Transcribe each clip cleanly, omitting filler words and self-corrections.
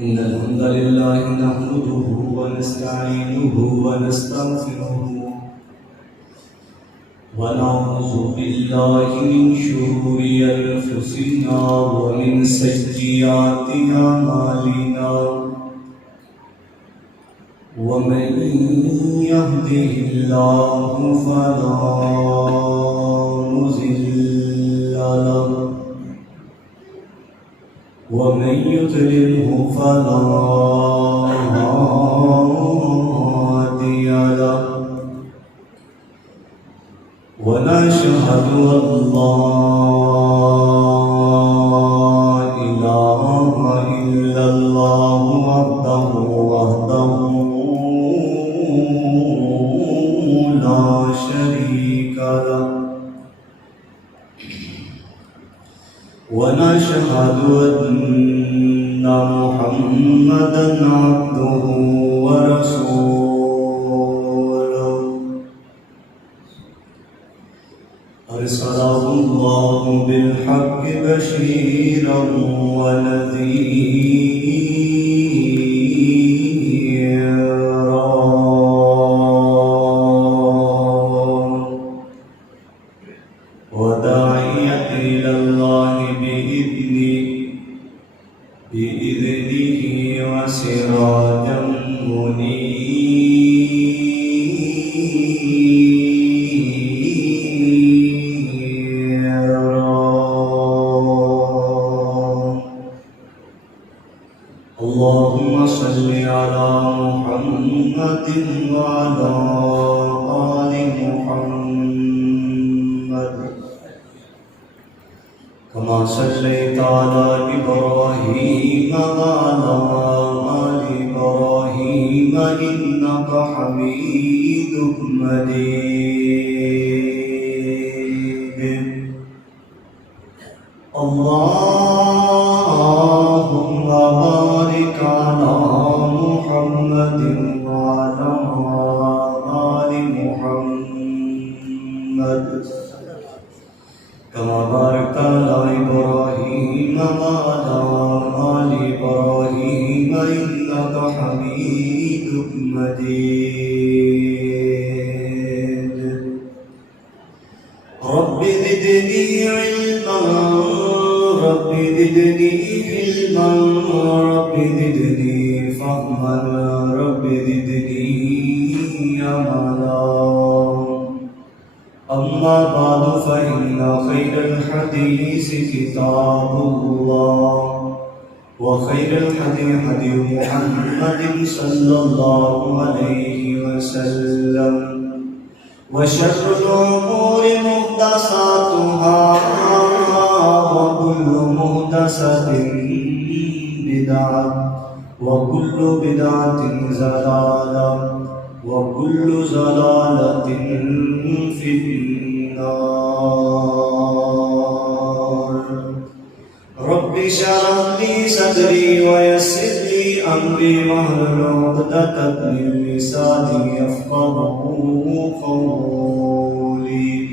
إن الحمد لله نحمده ونستعينه ونستغفره ونعوذ بالله من شرور أنفسنا ومن سيئات أعمالنا ومن يهده الله فلا مضل له ومن يضلله فلا هادي له ونشهد أن لا إله إلا الله وحده لا شريك له ونشهد أن محمدا عبده ورسوله أرسله الله بالحق بشيرا ونذيرا وداعيا إلى الله بإذنه وسراجا منيرا اللهم صل على محمد وعلى آل محمد كما صليت على إبراهيم وعلى آل إبراهيم إنك حميد مجيد اللهم بارك على محمد وعلى آل محمد كما باركت على إبراهيم وعلى آل إبراهيم إنك حميد مجيد رب زدني علما رب زدني علما رب زدني فهما رب زدني عملا أما بعد فإن خير الحديث كتاب الله وخير الهدي هدي محمد صلى الله عليه وسلم وشر الأمور محدثاتها وكل محدثة بدعة وكل بدعة ضلالة وكل ضلالة في النار رب اشرح لي صدري ويسر لي أمري واحلل عقدة من لساني يفقهوا قولي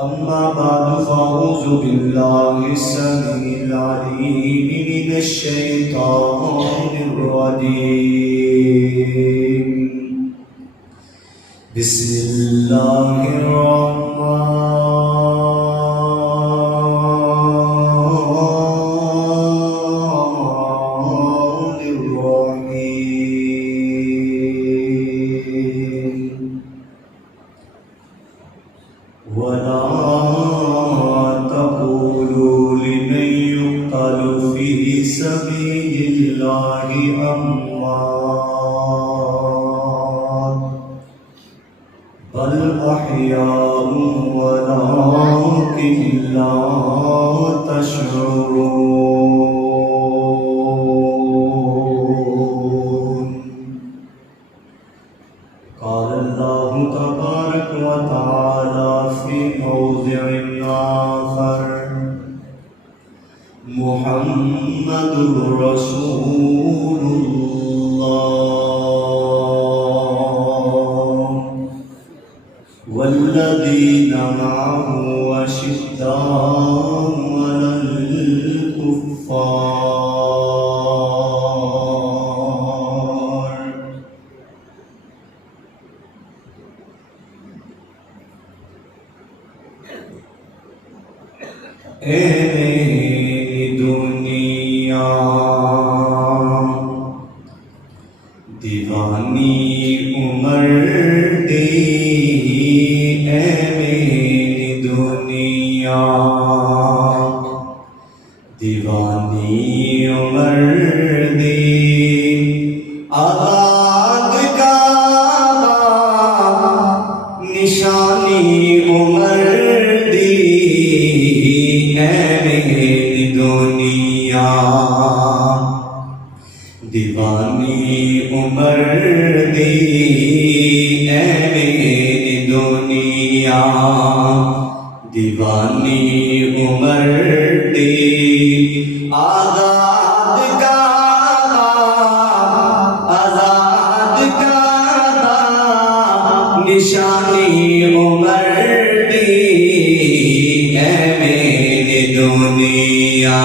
أما بعد فأعوذ بالله السميع العليم من الشيطان الرجيم بسم الله الرحمن الرحيم ولا تقولوا لمن يقتل في سبيل الله أموات بل أحياء ولكن لا تشعرون قال الله تبارك وتعالى في موضع آخر محمد رسول الله والذين معه أشداء اے دنیا دیوانی عمر دی، اے دنیا دیوانی عمر دی، آباد کا نشانی عمر دی، اے دنیا دیوانی عمر دی، اے دنیا دیوانی عمر دی، آزاد کا نشانی عمر دی، اے میری دنیا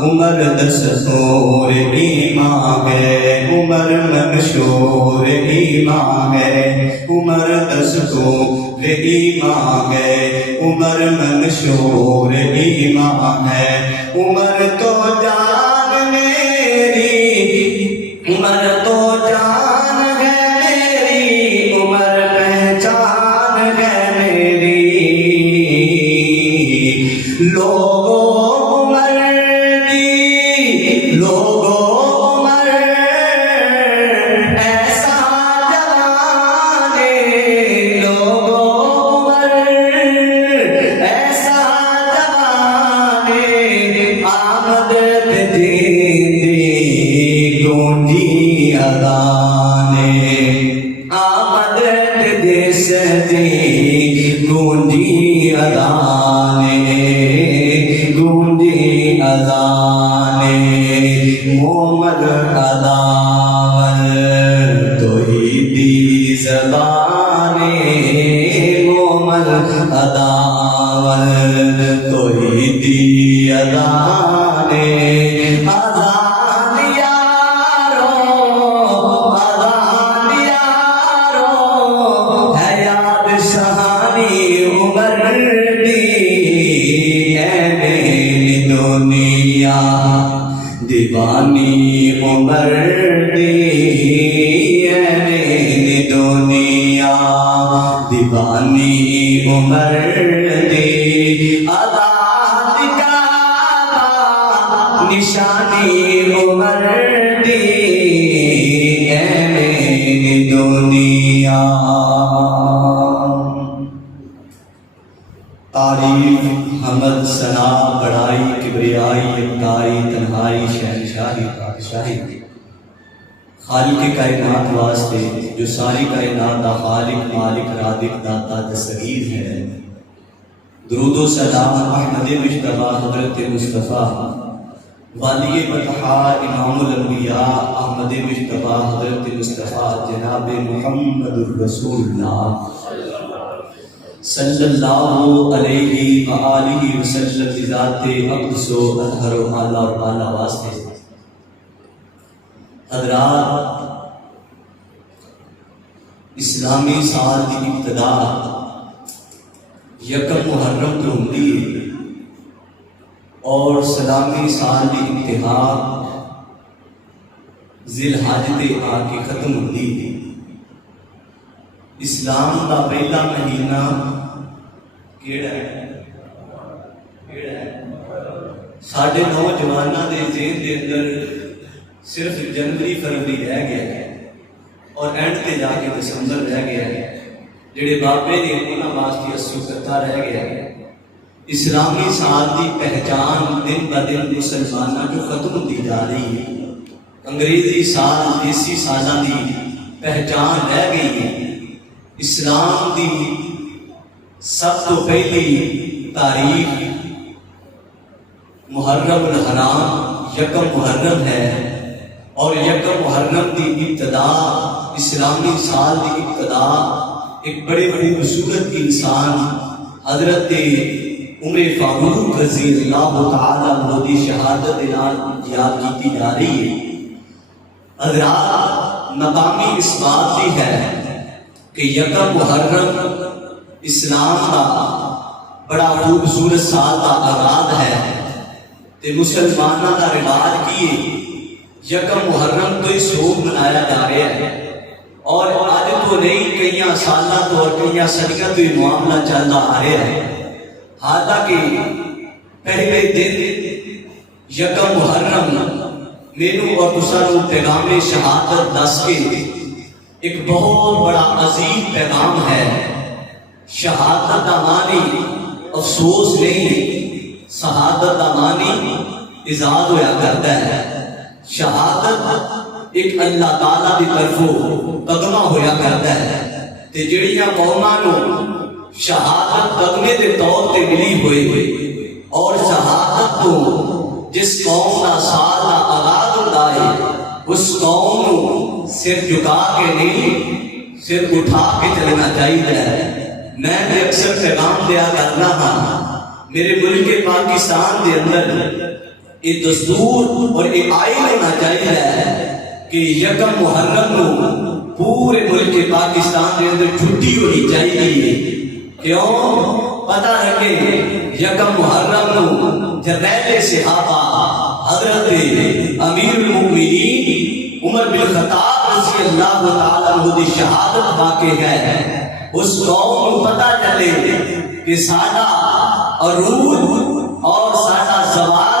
عمر دستور ایمان ہے، عمر منشور ایمان ہے، عمر دستور ایمان ہے، عمر منشور ایمان ہے، عمر تو جان میری، عمر تو جان ہے میری، عمر پہچان ہے میری، لوگوں عمر دی، لوگوں عمر ایسا جوان، لوگوں عمر ایسا جوان، آمد جیندی گونجی اذان، آمد دیس دی گونجی اذان، گونجی اذان، محمد اداور توحیدی زبان، محمد اداور توحیدی اذان، اذان یارو، اذان یارو، ہے یاد شہانی عمر دی، اے میری دنیا دیوانی عمر دی، اے میری دنیا دیوانی عمر دی، آزاد کا نشانی عمر دی، اے میری دنیا۔ تعریف حمد ثنا بڑائی کبریائی ابدائی تنہائی شہنشاہی بادشاہی خالق کائنات واسطے جو ساری کائنات دا خالق مالک رازق داتا دستگیر ہے، درود و سلام احمد مجتبیٰ حضرت مصطفیٰ والی بطحاء امام الانبیاء احمد مجتبیٰ حضرت مصطفیٰ جناب محمد الرسول اللہ صلی اللہ علیہ وآلہ وسلم ذات اقدس و اطہر و اعلیٰ اور اعلیٰ واسطے۔ حضرات، اسلامی سال کی ابتدا یکم محرم تو ہوتی ہے اور اسلامی سال کی انتہا ذی الحج تے آ کے ختم ہوتی ہے۔ اسلام کا پہلا مہینہ کیڑا ہے؟ ساڈے نوجوانوں کے ذہن کے اندر صرف جنوری فروری رہ گیا ہے اور اینڈ تے جا کے دسمبر رہ گیا ہے، جڑے بابے نے انہاں واسطے اسو کرتا رہ گیا ہے۔ اسلامی سال کی پہچان دن ب دن مسلمانوں جو ختم ہوتی جا رہی ہے۔ انگریزی سال دیسی سالاں کی پہچان رہ گئی ہے۔ اسلام کی سب تو پہلی تاریخ محرم الحرام یکم محرم ہے، اور یکم محرم کی ابتدا اسلامی سال کی ابتدا ایک بڑے خوبصورت انسان حضرت عمر فاروق رضی اللہ تعالی عنہ کی شہادت نال یاد کی جا رہی ہے۔ حضرات، مقامی اس بات کی ہے کہ یکم محرم اسلام کا بڑا خوبصورت سال کا آغاز تے مسلمانوں کا رواج کی ہے یکم محرم تو ہی سوگ منایا جا رہا ہے، اور اج تو نہیں کئی سالوں تو اور کئی صدیوں تو یہ معاملہ چلتا آ رہا ہے۔ حالانکہ پہلے دن یکم محرم میرے اور تسانو پیغام شہادت دس کے ایک بہت بڑا عظیم پیغام ہے۔ شہادت کا معنی افسوس نہیں، شہادت کا معنی اعزاز ہویا کرتا ہے۔ شہادت ایک اللہ تعالیٰ کی طرفوں تگمہ ہویا کرتا ہے، تے جڑیاں قوماں نو شہادت تگمے دے طور تے ملی ہوئی، اور شہادت تو جس قوم کا سال کا آغاز ہوتا ہے اس قوم نو سر جھکا کے نہیں سر اٹھا کے چلنا چاہیے۔ میں بھی اکثر پیغام دیا کرنا ہاں، میرے ملک پاکستان کے اندر یہ دستور اور یہ آئین ہونا چاہیے کہ یکم محرم نو پورے ملک پاکستان کے اندر چھٹی ہونی چاہیے۔ کیوں؟ پتہ ہے کہ یکم محرم نو جبریل صحابہ حضرت امیر المؤمنین عمر بن خطاب رضی اللہ تعالیٰ عنہ دی شہادت واقع ہے۔ اس قوم کو پتہ چلے کہ سادہ عروج اور سادہ زوال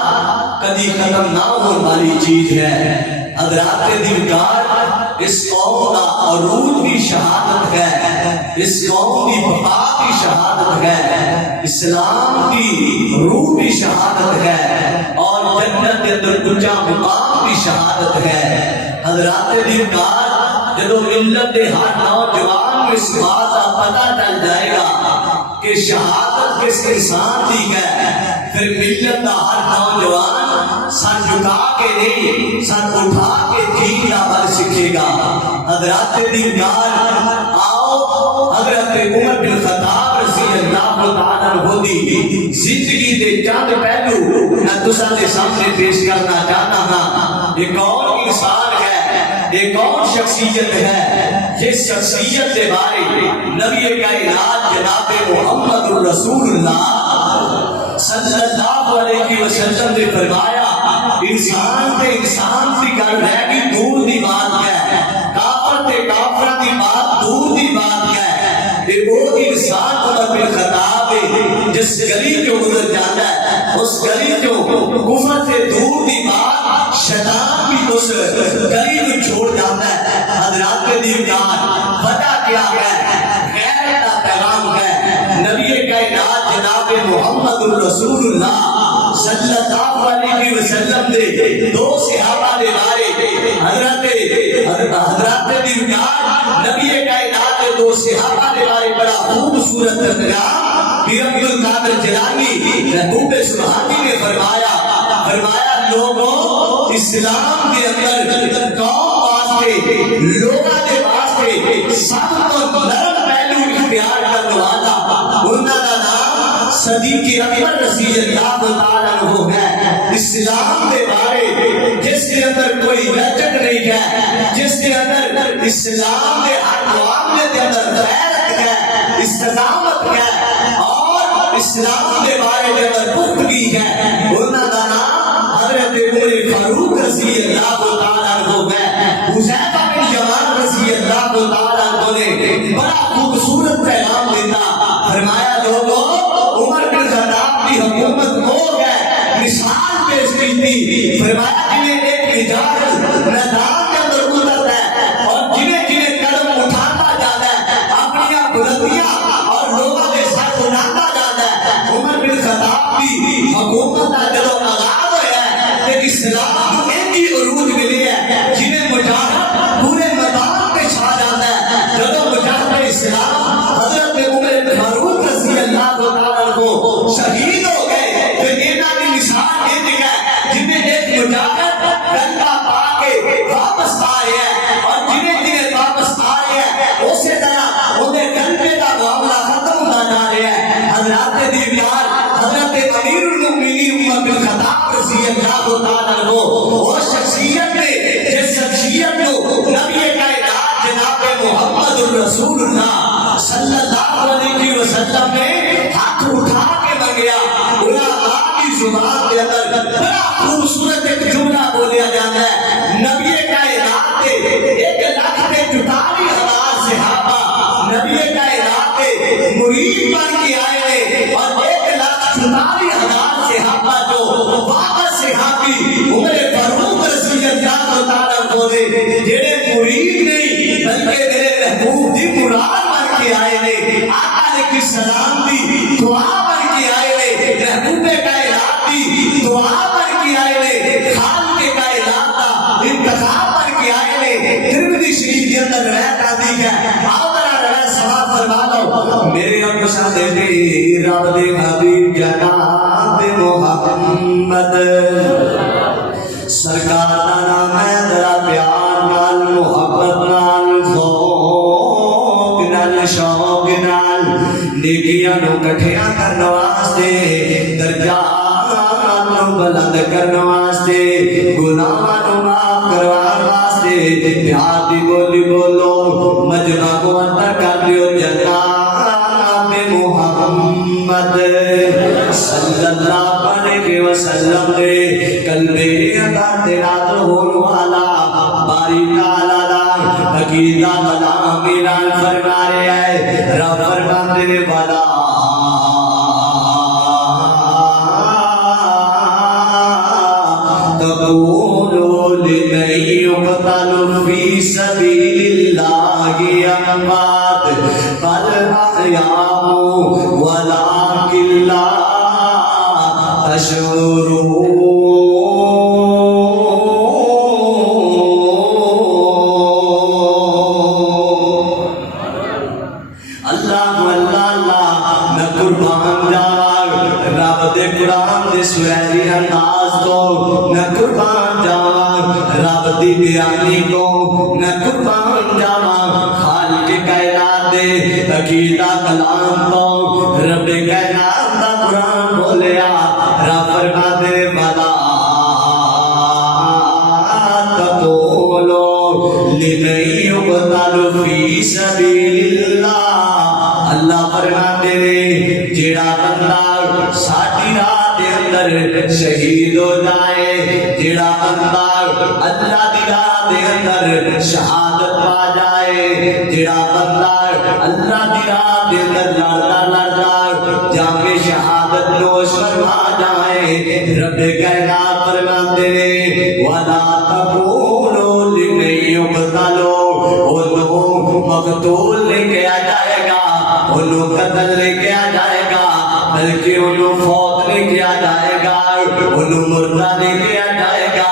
کبھی ختم نہ ہونے والی چیز ہے۔ حضرات دیوکار اس قوم کا عروج بھی شہادت ہے، اس قوم کی بقا بھی شہادت ہے، اسلام کی روح بھی شہادت ہے، اور جنت کے اندر اونچا مقام بھی شہادت ہے۔ حضرات دیوکار جدو ملت کے ہر نوجوان کو اس بات کا پتہ چل جائے گا کہ شہادت کس انسان کی ہے، پھر ملت کا ہر نوجوان سر جھکا کے نہیں سر اٹھا کے جینا بل سیکھے گا۔ حضرات دیوکار آؤ حضرت عمر بن خطاب رضی اللہ تعالیٰ عنہ دی زندگی دے چند پہلو میں تساں دے سامنے پیش کرنا چاہتا ہاں۔ یہ کون انسان ہے، یہ کون شخصیت ہے؟ جس شخصیت کے بارے نبی کائنات جناب محمد الرسول اللہ صلی اللہ علیہ وسلم نے فرمایا انسان تے انسان کی گل رہ گئی دور دی بات ہے، کافر تے کافر دی بات دور دی بات ہے۔ یہ وہ انسان عمر بن خطاب ہے جس گلی جو گزر جاتا ہے اس گلی جو کفر سے دور دی بات شیطان بھی اس گلی کو چھوڑ جاتا ہے۔ حضرات دیوکار وجہ کیا ہے؟ غیرت کا پیغام ہے۔ نبی کائنات جناب محمد الرسول اللہ صلی اللہ علیہ وسلم نے دو صحابہ دے بارے حضرات دیوکار نبی کائنات دے دو صحابہ دے بارے بڑا خوبصورت پیغام پیر عبد القادر جیلانی محبوب سبحانی نے فرمایا لوگوں اسلام کے اندر قوم واسطے لوگوں کے واسطے سب کو نرم پہلو اختیار کرنے والا انہاں دا نام صدیق اکبر رضی اللہ تعالیٰ عنہ ہے۔ اسلام کے بارے جس کے اندر کوئی لچک نہیں ہے، جس کے اندر اسلام کے ہر معاملے کے اندر غیرت ہے، استقامت ہے، اور اسلام کے بارے کے اندر پختگی ہے، انہاں دا نام حضرت عمر فاروق رضی اللہ تعالیٰ عنہ ہے۔ حذیفہ بن یمان رضی اللہ تعالیٰ عنہ نے بڑا خوبصورت پیغام دیتا، فرمایا لوگوں عمر بن خطاب کی حکومت ہو گئے، مثال پیش کی تھی، فرمایا جنہیں ایک مجاہد میدان کے اندر اترتا ہے اور جنہیں جنہیں قدم اٹھاتا جاتا ہے اپنی بلندیاں اور لوگوں کے ساتھ اٹھاتا جاتا ہے۔ عمر بن خطاب کی حکومت کا جب آغاز ہوا ہے کہ اسلام کو ایک ہی عروج ملی ہے، جنہیں مجاہد پورے میدان پہ چھا جاتا ہے۔ جب مجاہد اسلام حضرت عمر بن فاروق رضی اللہ تعالیٰ کو شہید ہو گئے، تو انہاں کی مثال یہ ہے جنہیں ایک مجاہد گنگا پا کے واپس آئے ہیں، اور جنہیں جنہیں واپس آئے ہیں اسی طرح انہیں گنگے کا معاملہ ختم ہوتا جا رہا ہے۔ حضرات دیویار حضرت امیر المؤمنین عمر بن خطاب رضی اللہ تعالیٰ عنہ دعا بن کے آئے نے، خالق کائنات دا انتخاب بن کے آئے نے۔ ترمذی شریف کے اندر روایت آتی ہے، آؤ ذرا روایت سماعت فرما لو۔ میرے ابو سادے دی رب دے حبیب جناب محمد سرکار دا نام ہے، ذرا پیار نال محبت نال ذوق نال شوق نال نیکیاں نو کٹھیاں کرن واسطے، درجات نو بلند کرن واسطے، گناہاں نو معاف کروان واسطے پیار دی بولی بولو، مجمع کو اندر کر دیو جناب محمد صلی اللہ علیہ وسلم دے قلبِ اندر نازل ہون والا باری تعالی عقیدہ کلام اعلان فرما رہے ہیں، رب فرماتے والا تقولوا لمن يقتل في سبيل الله أموات بل أحياء ولكن لا تشعرون۔ اللہ اللہ اللہ میں قربان جاواں رب دے قرآن دے سوہری انداز کو، میں قربان جاواں رب دی بیانی کو، میں قربان جاواں خالق کائنات دے عقیدہ کلام کو۔ رب کائنات دا قرآن بولیا، رب فرماتے والا تقولوا لمن يقتل في سبيل اللہ۔ اللہ فرماتے نے جیڑا بندہ ساڈی راہ دے اندر شہید ہو جائے، جیڑا بندہ اللہ دی راہ دے اندر شہادت پا جائے، جیڑا بندہ اللہ دی راہ دے اندر لڑتا لڑتا جام شہادت نوش فرما جائے، رب کائنات فرماتے نے وَلَا تَقُولُوا لِمَن يُقْتَلُ، انہوں مقتول لے کے آ جائے گا، انہوں قتل لے کے آ جائے گا، بلکہ انہوں فوت لے کے آ جائے گا، انہوں مردہ لے کے آ جائے گا۔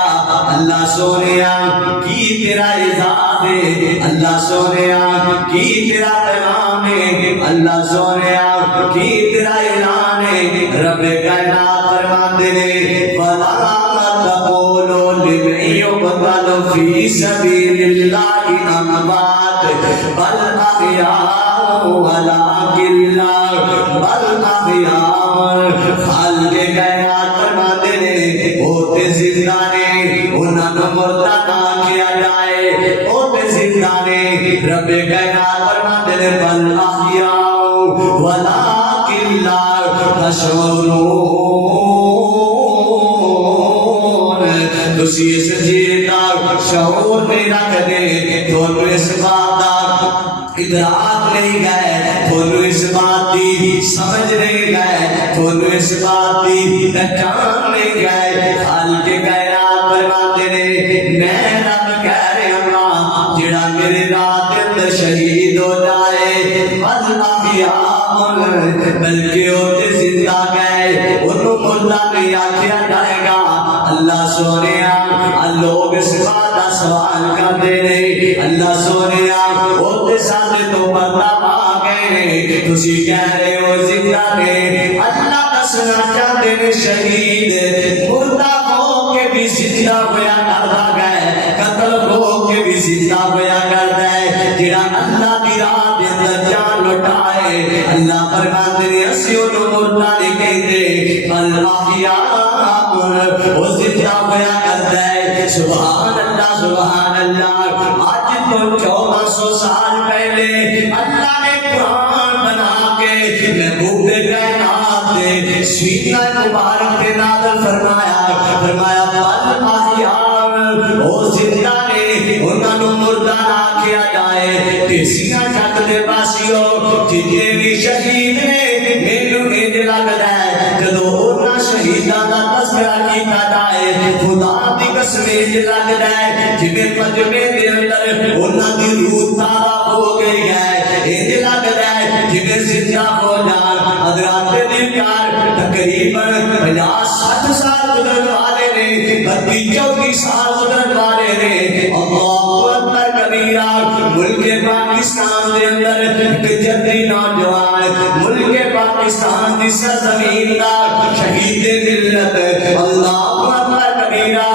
اللہ سونیا کی تیرا اعزاز ہے، اللہ سونیا کی تیرا پیغام ہے، اللہ سونیا کی تیرا اعلان ہے۔ رب کائنات فرماتے ہیں وَلَا تَقُولُوا لِمَن يُقْتَلُ فِي سَبِيلِ اللَّهِ أَمْوَاتٌ بَلْ أَحْيَاءٌ وَلَٰكِن لَّا بَلْ أَحْيَاءٌ۔ خالق کائنات فرماتے ہیں ہوتے زندہ نے، انہاں نو مردہ نہ کیا جائے، ہوتے زندہ نے۔ رب کائنات فرماتے ہیں بل احیاء ولکن لا تشعرون۔ تسی اس چیز دا شعور نہیں رکھتے، تھانوں اس بات دا ادراک نہیں گئے، تھانوں اس بات دی سمجھ نہیں گئے، تھانوں اس بات دی پہچان نہیں گئے۔ خالق کائنات فرماتے نے میں رب کہہ رہا ہوں جڑا میرے راہ دے اندر شہید ہو جائے، بل احیاء بلکہ ہوتے زندہ گئے، انہوں مردہ نہیں آکھیا جائے گا۔ اللہ سونیا لوگ اس بات کا سوال کرتے ہیں، اللہ سونیا ہوتے ساتھ تو بندہ آ گئے، تسی کہہ رہے ہو زندہ نے۔ اللہ دسنا چاہتے ہیں شہید مردہ ہو کے بھی زندہ ہویا کرتا گئے، قتل ہو کے بھی زندہ ہویا کرتا ہے۔ جڑا اللہ کی راہ دے اندر جان لٹائے، اللہ فرماتے ہیں اسی انہوں مردہ نہیں کہتے، بل احیاء وہ زندہ ہویا کرتا ہے۔ سبحان اللہ سبحان اللہ۔ آج تو 1400 سال پہلے اللہ نے قرآن بنا کے محبوب کائنات دے سینہ مبارک پہ نازل فرمایا، فرمایا بل احیاء وہ زندہ نے، انہاں نو مردہ نہ کیا جائے۔ کسیاں جگ دے باسیو جتنے بھی شہید نے، مینوں انج لگدا ہے جدوں انہاں شہیداں دا تذکرہ کیتا جائے، خدا دی قسم انج لگدا ہے جویں مجمع دے اندر انہاں دی روح تازہ ہو گئی ہے، انج لگدا ہے جویں زندہ ہو جان۔ حضرات دی کار تقریباً 50-60 سال گزرن والے نے 32-34 سال گزرن والے نے اللہ اکبر کبیرہ ملک پاکستان دے اندر ایک جدری نوجوان ملک پاکستان دی سرزمین دا شہید ملت اللہ اکبر کبیرہ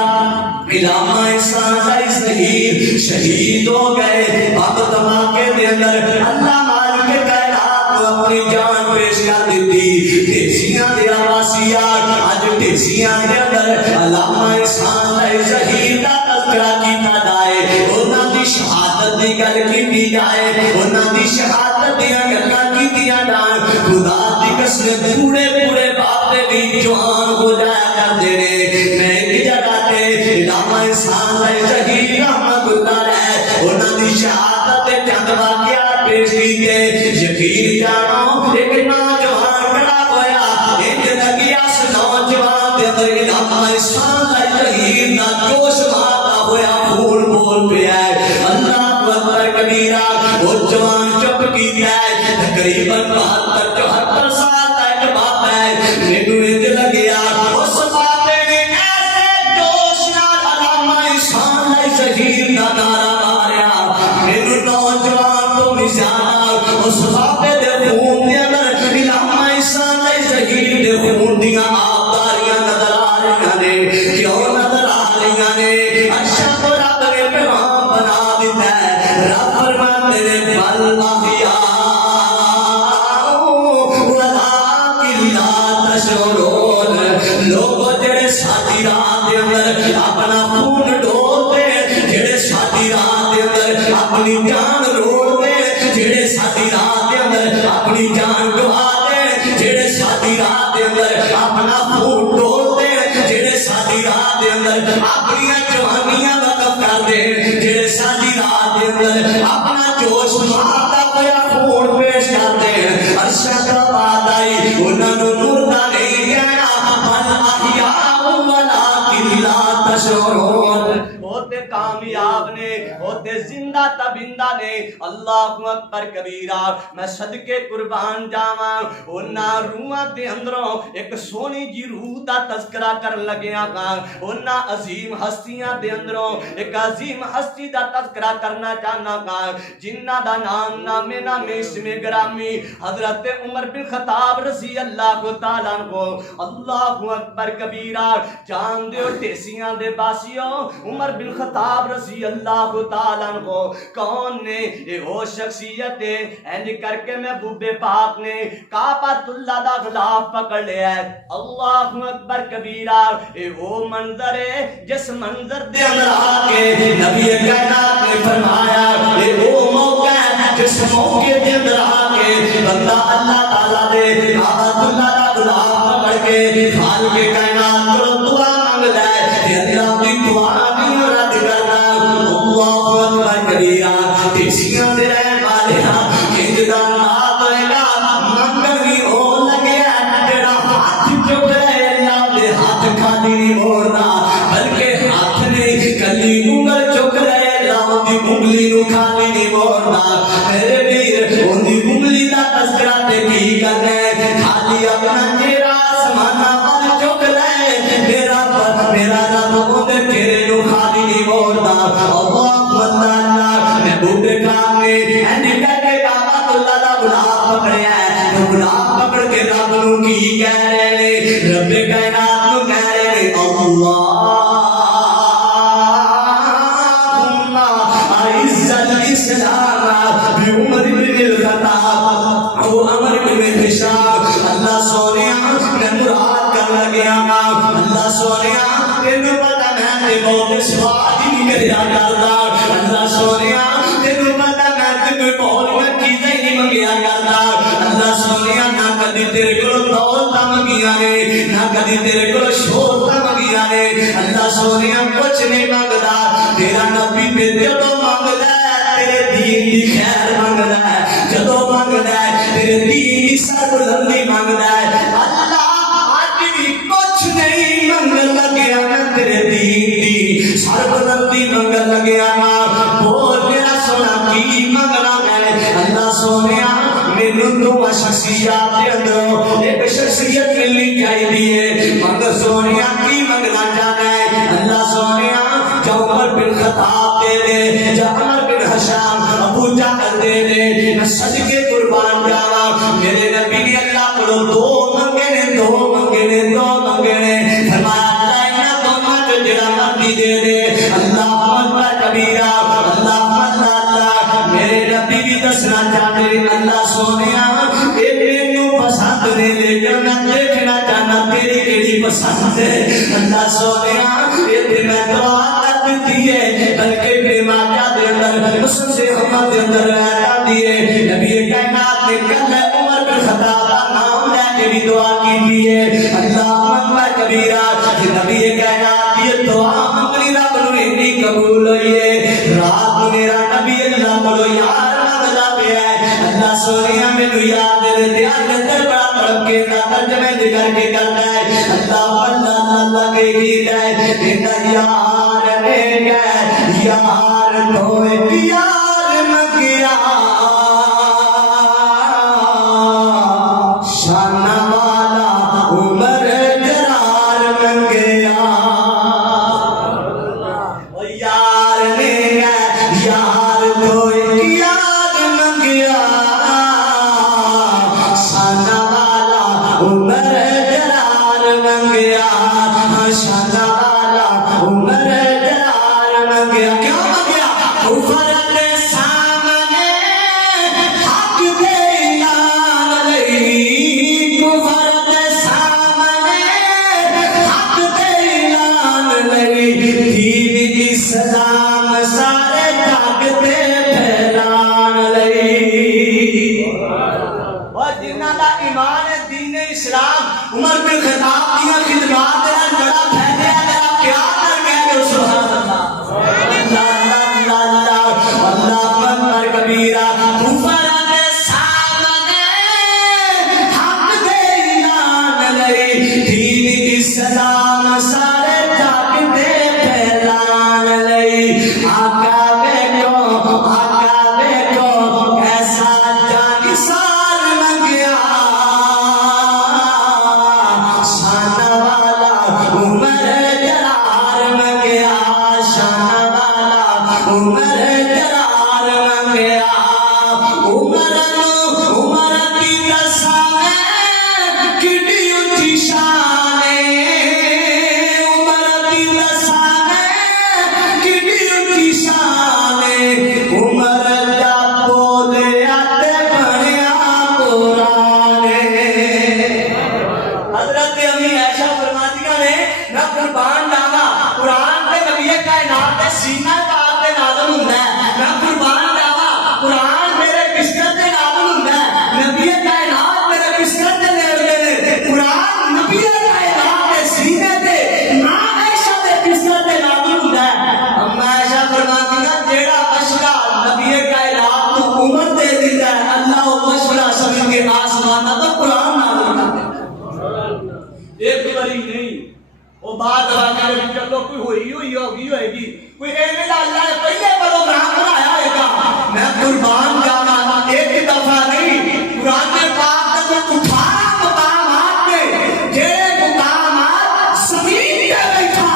علامہ احسان علی شہید ہو گئے اب دھماکے دے اندر اللہ مالک کائنات کو اپنی جان پیش کر دیتی ٹیسیاں دے آواسیات آج ٹیسیاں دے اندر علامہ احسان علی شہید دا تذکرہ کیتا جائے انہاں دی شہادت دی گل کیتی جائے انہاں دی شہادت دی گلاں کیتیاں جان خدا دی قسم پورے پورے باپ دے بھی جوان ہو جایا کرتے نے میں ایک جگہ تے علامہ احسان علی شہید رحمت اللہ علیہ انہاں دی شہادت تے چند واقعات پیش کیتے یقین جانو ایک نوجوان کھڑا ہویا ایک لگیا اس نوجوان دے اندر علامہ احسان علی شہید دا جوش مارتا ہویا پھول بول پیا ہے اللہ اکبر کبیرہ وہ جوان چپ کیتا ہے تقریباً 72-74 سال کا ایک باپ ہے مینوں انج لگیا اس بابے نے ایسے جوش نال علامہ احسان علی شہید دا نعرہ ماریا مینوں نوجوان تو بھی زیادہ اس بابے دے خون دے اندر علامہ احسان علی شہید دے خون دیاں آبداریاں نظر آ رہیاں نے کیوں نظر آ رہیاں نے اچھا تو رب نے پیغام بنا دیتا ہے رب فرماتے نے بل احیاء ولکن لا تشعرون لوگوں جڑے ساڈی راہ دے اندر اپنا خون ڈولتے جڑے ساڈی راہ دے اندر اپنی جان روڑتے جڑے ساڈی راہ دے اندر اپنی جان گوا دے جڑے ساڈی راہ دے اندر اپنا خون ڈولتے جڑے ساڈی راہ دے اندر اپنی جوانیاں وقف کر دے جڑے ساڈی راہ دے اندر اپنا جوش مارتا ہویا خون پیش کر دے ارشد بات آئی انہاں نوں مردہ نہیں کہنا بل احیاء ولکن لا تشعرون ہوتے کامیاب نے ہوتے زندہ تبندہ نے اللہ اکبر کبیرہ میں صدقے قربان جاواں انہاں روحاں دے اندروں ایک سونی جی روح دا تذکرہ کر لگیاں گا انہاں عظیم ہستیاں دے اندروں ایک عظیم ہستی دا تذکرہ کرنا چاہنا گا جنہ دا نام اسم گرامی حضرت عمر بن خطاب رضی اللہ تعالیٰ عنہ اللہ اکبر کبیرہ جان دیو ٹیسیاں دے باسیوں عمر بن خطاب رضی اللہ تعالیٰ عنہ کون نے یہ وہ شخصیت ہے اینج کر کے محبوب پاک نے کعبۃ اللہ دا غلاف پکڑ لیا ہے اللہ اکبر کبیرہ یہ وہ منظر ہے جس منظر دے اندر آکے نبی کائنات نے فرمایا یہ وہ موقع ہے جس موقع دے اندر آکے بندہ اللہ تعالیٰ دے کعبۃ اللہ دا غلاف پکڑ کے خالق کائنات کو دعا مانگ لے کہ اللہ کی دعا نہیں رد کرنا اللہ اکبر کبیرہ تیسیاں دے رہے والے کنج دا نات ہوئے گا منگل بھی ہو لگیا جڑا ہاتھ چک رہے اللہ دے ہاتھ کھالی نہیں موڑنا بلکہ ہاتھ نے کلی انگل چک رہے اللہ دی انگلی نو کھالی نہیں موڑنا میرے ویر ان دی انگلی دا تذکرہ تے کی کرنا ہے خالی اپنا چہرہ آسمانہ پر چک رہے میرا رب اندر چہرے نو خالی نہیں موڑنا اللہ اللہ محبوب پاک نے اینڈ کر کے کعبۃ اللہ دا غلاف پکڑیا ہے تو غلاف پکڑ کے رب نو کی کہہ رہے نے رب کائنات نو کہہ رہے نے اللہم اعز الاسلام بعمر بن الخطاب او عمر بن ہشام اللہ سونیا میں مراد کر لگیا اللہ سونیا تینوں پتہ میں بہت سوال ہی کریا کردا اللہ سونیا تینوں پتہ میں کوئی بہت چیزیں نہیں منگیا کردا اللہ سونیا نہ کدی تیرے کول دولت منگیا نے نہ کدی تیرے کول شہرت منگیا نے اللہ سونیا کچھ نہیں منگدا تیرا نبی تے جدوں منگدا ہے تیرے دین دی خیر منگدا ہے جدوں منگدا ہے تیرے دین دی سربلندی منگدا ہے اللہ اج بھی کچھ نہیں منگن لگیا میں تیرے دین دی سربلندی منگن لگیا بول میرا سونا کی منگنا میں اللہ سونیا مینوں دو شخصیات دے اندر ایک شخصیت ملنی چاہیے مگر سونیا کی دے جا عمر بن ہشام ابو جہل دے دے میں صدقے قربان جاواں میرے نبی نے اللہ کو دو منگے نے فرمایا اللہ انہاں دونوں چ جڑا مرضی دے دے اللہم کبیرہ اللہم اللہ میرے نبی بھی دسنا چاہتے اللہ سونیا اے مینوں پسند نے لیکن میں دیکھنا چاہنا تیری کیڑی پسند ہے اللہ سونیا اے تے میں دعا کر دیتی ہے بلکہ ابن ماجہ دے اندر مسلم سے احمد دے اندر روایت دیے نبی کائنات نے کل عمر بن خطاب کا نام لے کے بھی دعا کی ہے اللہم کبیرہ نبی کائنات یہ دعا اپنی رب نو اتنی قبول ہوئی ہے رات میرا نبی اللہ بولو یار مانگدا پیا ہے اللہ سونیا مینوں یاد دے دے اندر بڑا تڑپ کے ترجمے ذکر کے کرتا ہے اللہ کے گیت ہے کہ یار نے گئے یار تو یار مگیا شان والا عمر جرار منگیا یار نے گئے یار تو یار منگیا شان والا عمر جرار منگیا شان والا عمر جرار منگیا کیا منگیا کفر دے سامنے حق دے اعلان لئی کفر دے سامنے حق دے اعلان لئی دین اسلام سارے جگ تے پھیلان لئی اور جنہاں دا ایمان ہے دین اسلام عمر بن خطاب دیاں خدمات نال بڑا پھیلیا میرا پیار کر کے سبحان اللہ اکبر کبیرہ کفر دے سامنے حق دے اعلان لئی دین اسلام سارے جگ تے پھیلان لئی آقا دیکھو ایسا جان سال منگیا شان والا عمر جرار منگیا شان والا عمر جرار منگیا عمر کی دساں کڈی اونچی شان عمر کی دساں کڈی اونچی شان عمر دا بولیا تے بنیا قرآن حضرت امی عائشہ فرماتی نے میں قربان جاواں قرآن تے نبی کائنات دے سینہ پاک تے نازل ہوندا ہے میں قربان جاواں قرآن میرے بستر تے نازل ہوندا ہے نبی کائنات میرے بستر تے نیڑے نے قرآن نبی کائنات دے سینے تے نا عائشہ دے بستر تے نازل ہوندا ہے اما عائشہ فرماتی جیڑا مشورہ نبی کائنات کو عمر دے دیندا ہے اللہ وہ مشورہ سمجھ کے آسمان دا قرآن نازل کردا ہے ایک باری نہیں وہ بات واقعہ میں چلو کوئی ہوئے گی کوئی ایویں دا اللہ نے پہلے پروگرام بنایا ہوئے گا میں قربان جانا ایک دفعہ نہیں قرآن پاک میں 18 مقامات میں جڑے مقامات زمین پہ بیٹھا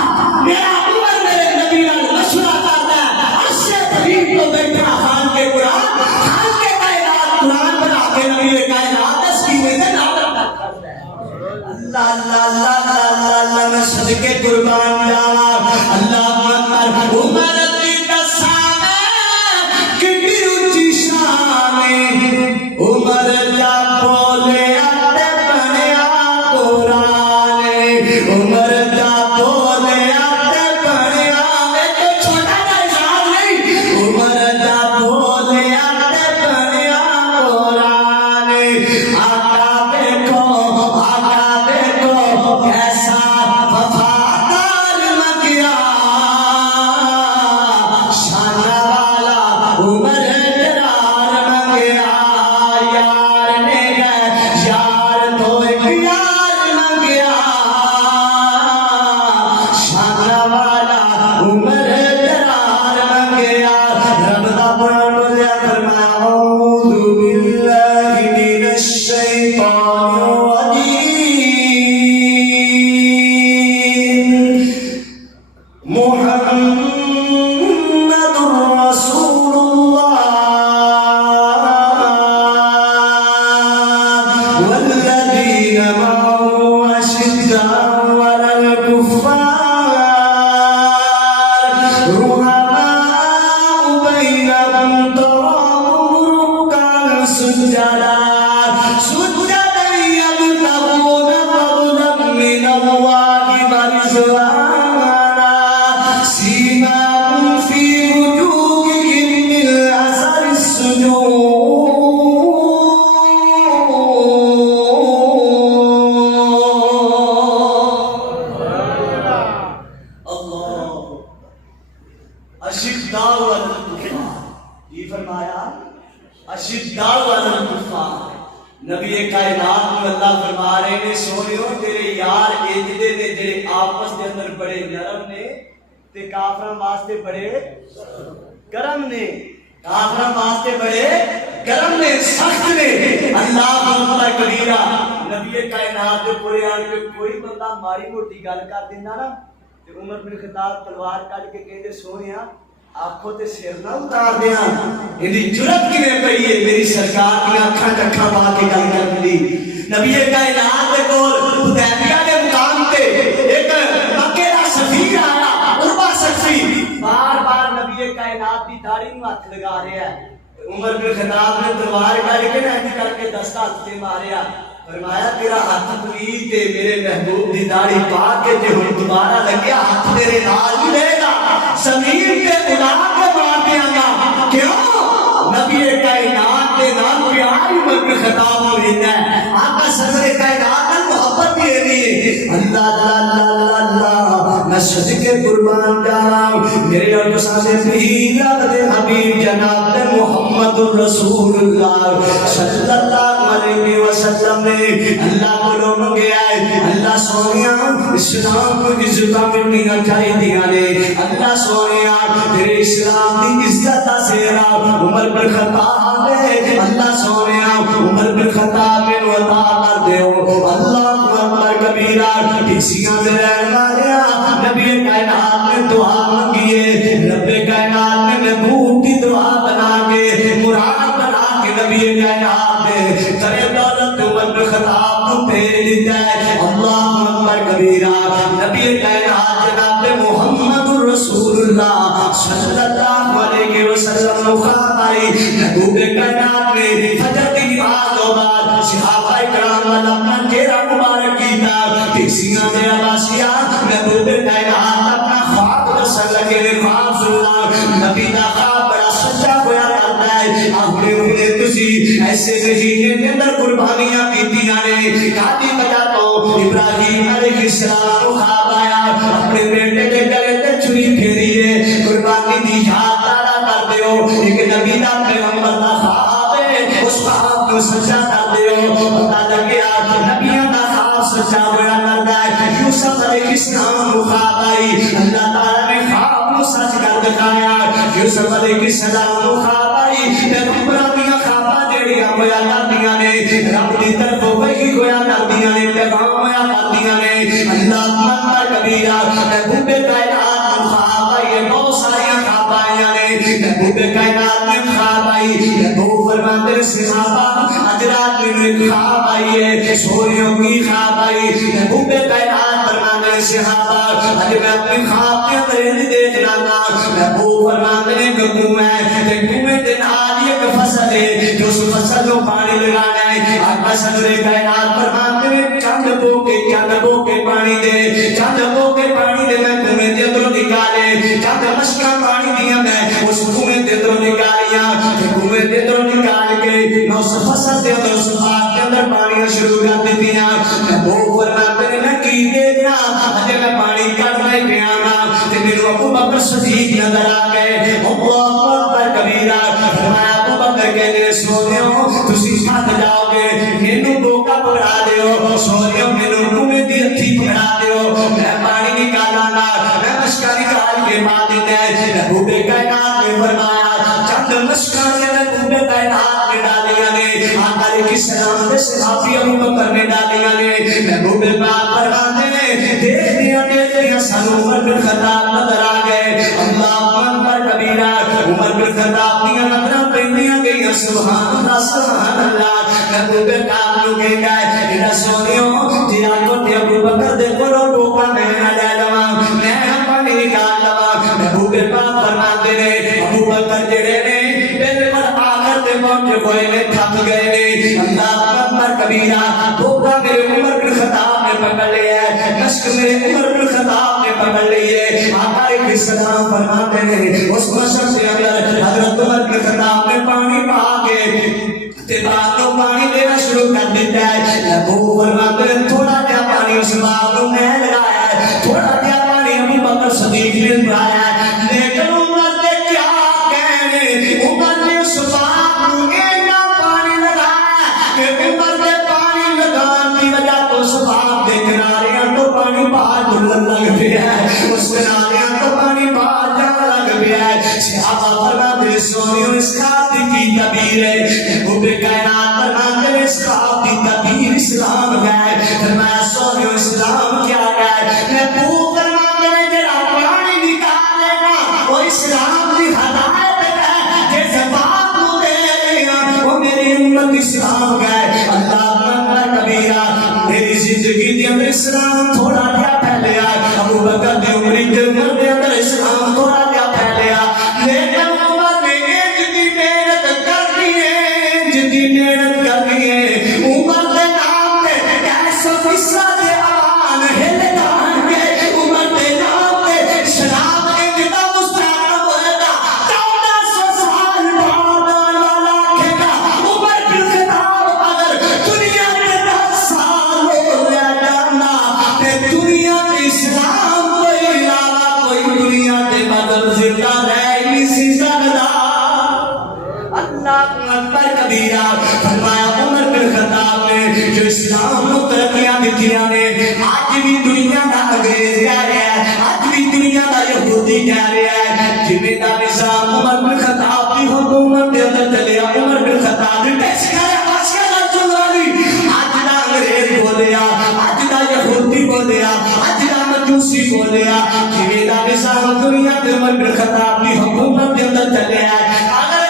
میرا عمر میرے نبی نال مشورہ کرتا ہے عرش طریق کو بیٹھا خان کے قرآن قرآن بنا کے نبی کائنات اس کی وجہ نازل کرتا ہے اللہ میں صدقے قربان جاواں اللہ اکبر عمر کی دساں کڈی اونچی شان عمر دا بولیا تے بنیا قرآن عمر دا بولیا تے بنیا ایک چھوٹا جا مثال نہیں عمر دا بولیا تے بنیا قرآن آقا دیکھو ایسا وفادار منگیا شان والا عمر جرار منگیا یار نے گئے یار تو یار منگیا شان والا عمر جرار منگیا رب دا قرآن بولیا فرمایا اعوذ باللہ من الشیطان الرجیم محمد رضوانا سیماہم فی وجوہہم من اثر السجود اللہ اشداء علی الکفار یہ فرمایا اشداء علی الکفار نبی کائنات کو اللہ فرما رہے نے سونیو تیرے یار اجدے نے جڑے آپس دے اندر بڑے نرم نے تے کافراں واسطے بڑے گرم نے کافراں واسطے بڑے گرم نے سخت نے اللہ اکبر کبیرہ نبی کائنات دے پورے آن کے کوئی بندہ ماری موٹی گل کر دینا نا تے عمر بن خطاب تلوار کٹ کے کہندے سونیا آنکھوں تے سر نہ اتار دیاں اندی جرت کیویں پئی ہے میری سرکار دی اکھاں اکھاں پا کے گل کرن دی نبی کائنات دے کول حدیبیہ دے مقام تے ایک مکے دا سفیر آیا عربہ سفیر بار بار نبی کائنات دی داڑھی نوں ہاتھ لگا رہا ہے عمر بن خطاب نے تلوار کٹ کے نہ کر کے دستا ہاتھ تے ماریا فرمایا تیرا ہاتھ طویل تے میرے محبوب دی داڑھی پا کے جے ہن دوبارہ لگیا ہاتھ تیرے نال نہیں رہے گا زمین تے اڑا کے مار دیاں گا کیوں نبی کائنات دے نال پیار عمر بن خطاب ہو رہا ہے آقا صدر کائنات نال محبت بھی ہے اللہ اللہ اللہ میں صدقے قربان جاواں میرے اور سامنے پیر دے حبیب جناب محمد رسول اللہ صلی اللہ علیہ وسلم نے اللہ کو منگیا ہے اللہ سونیا اسلام کو عزت ملنی چاہیے نے اللہ سونیا تیرے اسلام کی عزت سیرا عمر بن خطاب اللہ سونیا عمر بن خطاب میں عطا کر دیو اللہ اکبر کبیرہ کسیاں دے رہن والیا نبی کائنات نے دعا مانگی ہے رب کائنات نے محبوب کی دعا بنا کے مراد بنا کے نبی کائنات نے کرے دولت عمر بن خطاب کو بھیج دیتا ہے اللہ اکبر کبیرہ نبی کائنات جناب محمد رسول اللہ صلی اللہ علیہ وسلم خواب آئی محبوب کائنات نے فجر کی نماز کے بعد صحابہ کرام والا اپنا چہرہ مبارک کیتا کسیاں دے عباسیہ محبوب کائنات اپنا خواب دسن لگے خواب سننا نبی دا خواب بڑا سچا ہویا کرتا ہے اپنے ہوئے تسی ایسے مہینے کے اندر قربانیاں کیتیاں نے کاٹی بجا تو ابراہیم علیہ السلام کو خواب آیا اپنے بیٹے کے گلے تے چھری پھیریے قربانی دی یاد تارا کر دیو ایک نبی دا پیغمبر دا خواب ہے اس خواب کو سچا کر دیو پتہ لگیا نبیوں دا خواب سچا ہویا کرتا ہے یوسف علیہ السلام کو خواب آئی اللہ تعالیٰ نے خواب کو سچ کر دکھایا یوسف علیہ السلام کو خواب آئی پیغمبراں دی خواباں جڑیاں ہویا کردیاں نے رب دی طرف وحی ہویا کردیاں نے پیغام ہویا کردیاں نے اللہ اکبر کبیرہ محبوب کائنات کو خواب آئی بہت ساری خواب آئیاں نے محبوب کائنات میں خواب آئی محبوب فرماتے ہیں صحابہ حضرات میں ایک خواب آئی ہے سوریوں کی خواب آئی محبوب کائنات فرماتے ہیں صحابہ اجے میں اپنے خواب کے اندر نہیں دیکھنا تھا محبوب فرماتے ہیں کہ کنویں دے نال ایک فصل ہے جو اس فصل کو پانی لگانا ہے آقا صدر کائنات فرماتے ہیں چند بو کے پانی دے چند بو کے پانی دے میں کنویں دے اندروں نکالے چند مشکاں پانی دیا میں اس کنویں دے اندروں نکالیاں کنویں دے اندروں نکال کے میں اس فصل دے اندر اس باغ کے اندر پانی شروع کر دیتیاں میں وہ فرماتے ہیں میں کی دینا اجے میں پانی کڈنا ہی پیا گا تے میرے ابو بکر صدیق نظر آ گئے اللہ اکبر کبیرہ فرمایا ابو بکر کہنے سونیو تسی تھک جاؤ گے مینوں ڈوکا پکڑا دیو سونیو مینوں کنویں دی ہتھی پکڑا دیو میں پانی نکالاں گا میں مشکا نکال کے ماں دیتا ہے محبوب کائنات نے فرمایا چند مشکاں نے محبوب کائنات میں ڈالیاں نے آقا علیہ السلام نے صحابی ابو بکر میں ڈالیاں نے محبوب پاک فرماتے ہیں دیکھدیاں سانو عمر بن خطاب نظر آ گئے اللہ اکبر کبیرہ عمر بن خطاب دیاں نظراں پیندیاں گئیاں سبحان اللہ محبوب پاک نو کہندا ہے اے سونیو جی آکو تے ابو بکر دے کولوں ٹوپا میں نہ لے لواں میں پانی نکال لواں محبوب پاک فرماتے نے ابو بکر جڑے نے بالکل آخر تے پہنچ ہوئے نے تھک گئے نے اللہ اکبر کبیرہ ٹوپا میرے عمر بن خطاب نے پکڑ لیا ہے، مشق میرے عمر بن خطاب نے پکڑ لی ہے۔ آقا علیہ السلام فرماتے ہیں اس مشق کے اندر حضرت عمر بن خطاب نے پانی پا کے باغ کو پانی دینا شروع کر دیتا ہے۔ ابو فرماتے ہیں تھوڑا جا پانی اس باغ کو میں لگایا ہے، تھوڑا جا پانی ابو بکر صدیق نے پایا ہے، لیکن عمر نے کیا کہنے، عمر نے اس باغ کو اتنا پانی لگایا کہ عمر نے پانی لگانے کی وجہ تو اس باغ کے کنارے تو پانی باہر ڈلن لگ گیا ہے، اس کنارے تو پانی باہر جانے لگ گیا ہے۔ صحابہ فرماتے ہیں سونیوں اس خواب کی تعبیر ہے، بوبے کائنات فرماتے ہیں اس خواب کی تعبیر اسلام ہے۔ فرمایا سونیوں اسلام کیا ہے؟ میں بو فرماتے ہیں جڑا پانی نکالے گا وہ اسلام کی ہدایت ہے، جیسے باپ کو دے گا وہ میری امت اسلام ہے۔ اللہ اکبر کبیرہ، میری زندگی کے اندر اسلام تھوڑا کیا پھیلیا، ابو بکر کی عمر کے اندر اسلام تھوڑا کیا پھیلیا، لیکن عمر نے جتنی محنت کرنی ہے، جتنی محنت کرنی ہے، عمر کے نام پہ کیسا قصہ دے آوان ہل جان گے، عمر کے نام پہ شراب کے جتا مستحکم ہوئے گا، 1400 سال بعد والا کھیگا، عمر بن خطاب اگر دنیا کے 10 سال ہو گیا جانا، کہ دنیا کے اسلام کوئی علاوہ کوئی دنیا کے بدل زندہ رہ نہیں سکتا۔ اللہ اکبر کبیرہ، فرمایا عمر بن خطاب نے جو اسلام کو ترقیاں دتیاں نے، آج بھی دنیا کا انگریز کہہ رہا ہے، آج بھی دنیا کا یہودی کہہ رہا ہے، جویں دا نظام عمر بن خطاب کی حکومت کے اندر چلیا، عمر بن خطاب نے پیسے بادشاہ چلالی، آج دا انگریز بولیا، آج دا یہودی بولیا، آج دا مجوسی بولیا، جویں دا نظام دنیا کے عمر بن خطاب کی حکومت کے اندر چلیا ہے، اگر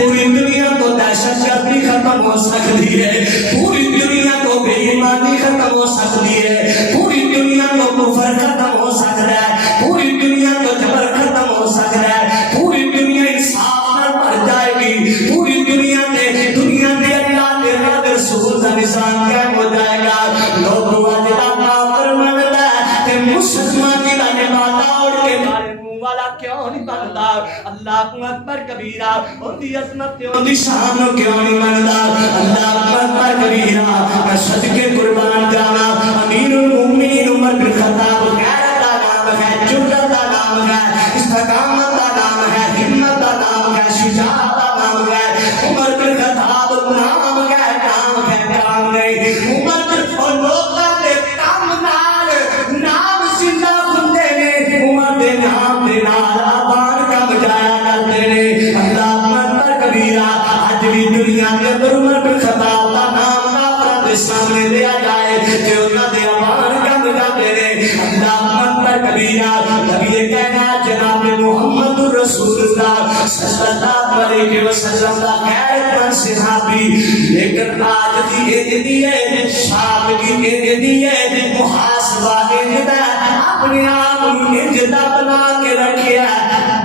پوری دنیا کو دہشت گردی ختم ہو سکتی ہے، پوری دنیا کو بے ایمانی ختم ہو سکتی ہے، پوری دنیا کو کفر ختم ہو سکتا ہے، پوری دنیا کو جبر ختم ہو سکتا ہے، پوری دنیا انصاف میں بڑھ جائے گی، پوری دنیا میں اللہ کے نادر رسول کا نظام قائم ہو جائے گا۔ لوگ واجدہ کافر منتا ہے کہ مسلمان کی لانے ماتا اور کے بارے والا کیوں نہیں بنتا، اللہ اکبر کبیرہ، ان دی عظمت ان دی شان کیوں نہیں بنتا، اللہ اکبر کبیرہ۔ میں صدقے قربان جانا، امیر المومنین عمر بن خطاب غیرت کا نام ہے، جرأت کا نام ہے، استقامت کا نام ہے، ہمت کا نام ہے، شجاعت کا نام ہے، عمر بن خطاب نام ہے، کام ہے، کام نہیں، عمر بن اور لوگاں دے کام نام زندہ ہوندے نے، عمر دے نام دے نال آباد کا بجایا کرتے نے۔ اللہ اکبر کبیرہ، آج بھی دنیا کے اندر عمر بن خطاب کا نام کافروں کے سامنے لیا جائے کہ انہاں دے آباد کا بجاتے نے۔ اللہ اکبر کبیرہ، نبی کائنات جناب محمد رسول اللہ صلی اللہ علیہ وسلم کا غیرتمند صحابی، لیکن آج دی ایندی ہے، شام کی ایندی ہے، محاسبہ ایندی ہے، اپنے آپ انجدہ بنا کے رکھیا،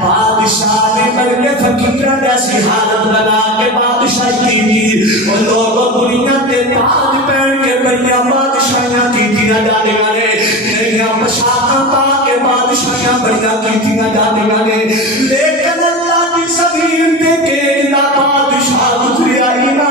بادشاہ نے بلکہ فقیرہ جیسی حالت بنا کے بادشاہ کی تھی، اور لوگوں دنیا کے تاج پہن کے بڑیاں بادشاہیاں کیتیاں جانے والے، نئیاں پشاکاں پا کے بادشاہیاں بڑیاں کیتیاں جانے والے، لیکن اللہ کی زمین دے کے نہ بادشاہ گزریا ہی نہ،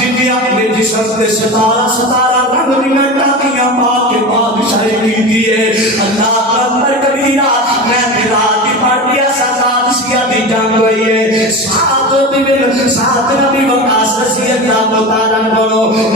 جنہیں اپنے جسم کے ستارہ رنگ میں ٹاکیاں پا کے بادشاہی کی ہے۔ اللہ اکبر کبیرہ، میں بلال کی پارٹیا ساتھ سیادی جنگ ہوئی ہے، ساتھ نبی وقاص رضی اللہ تعالیٰ عنہ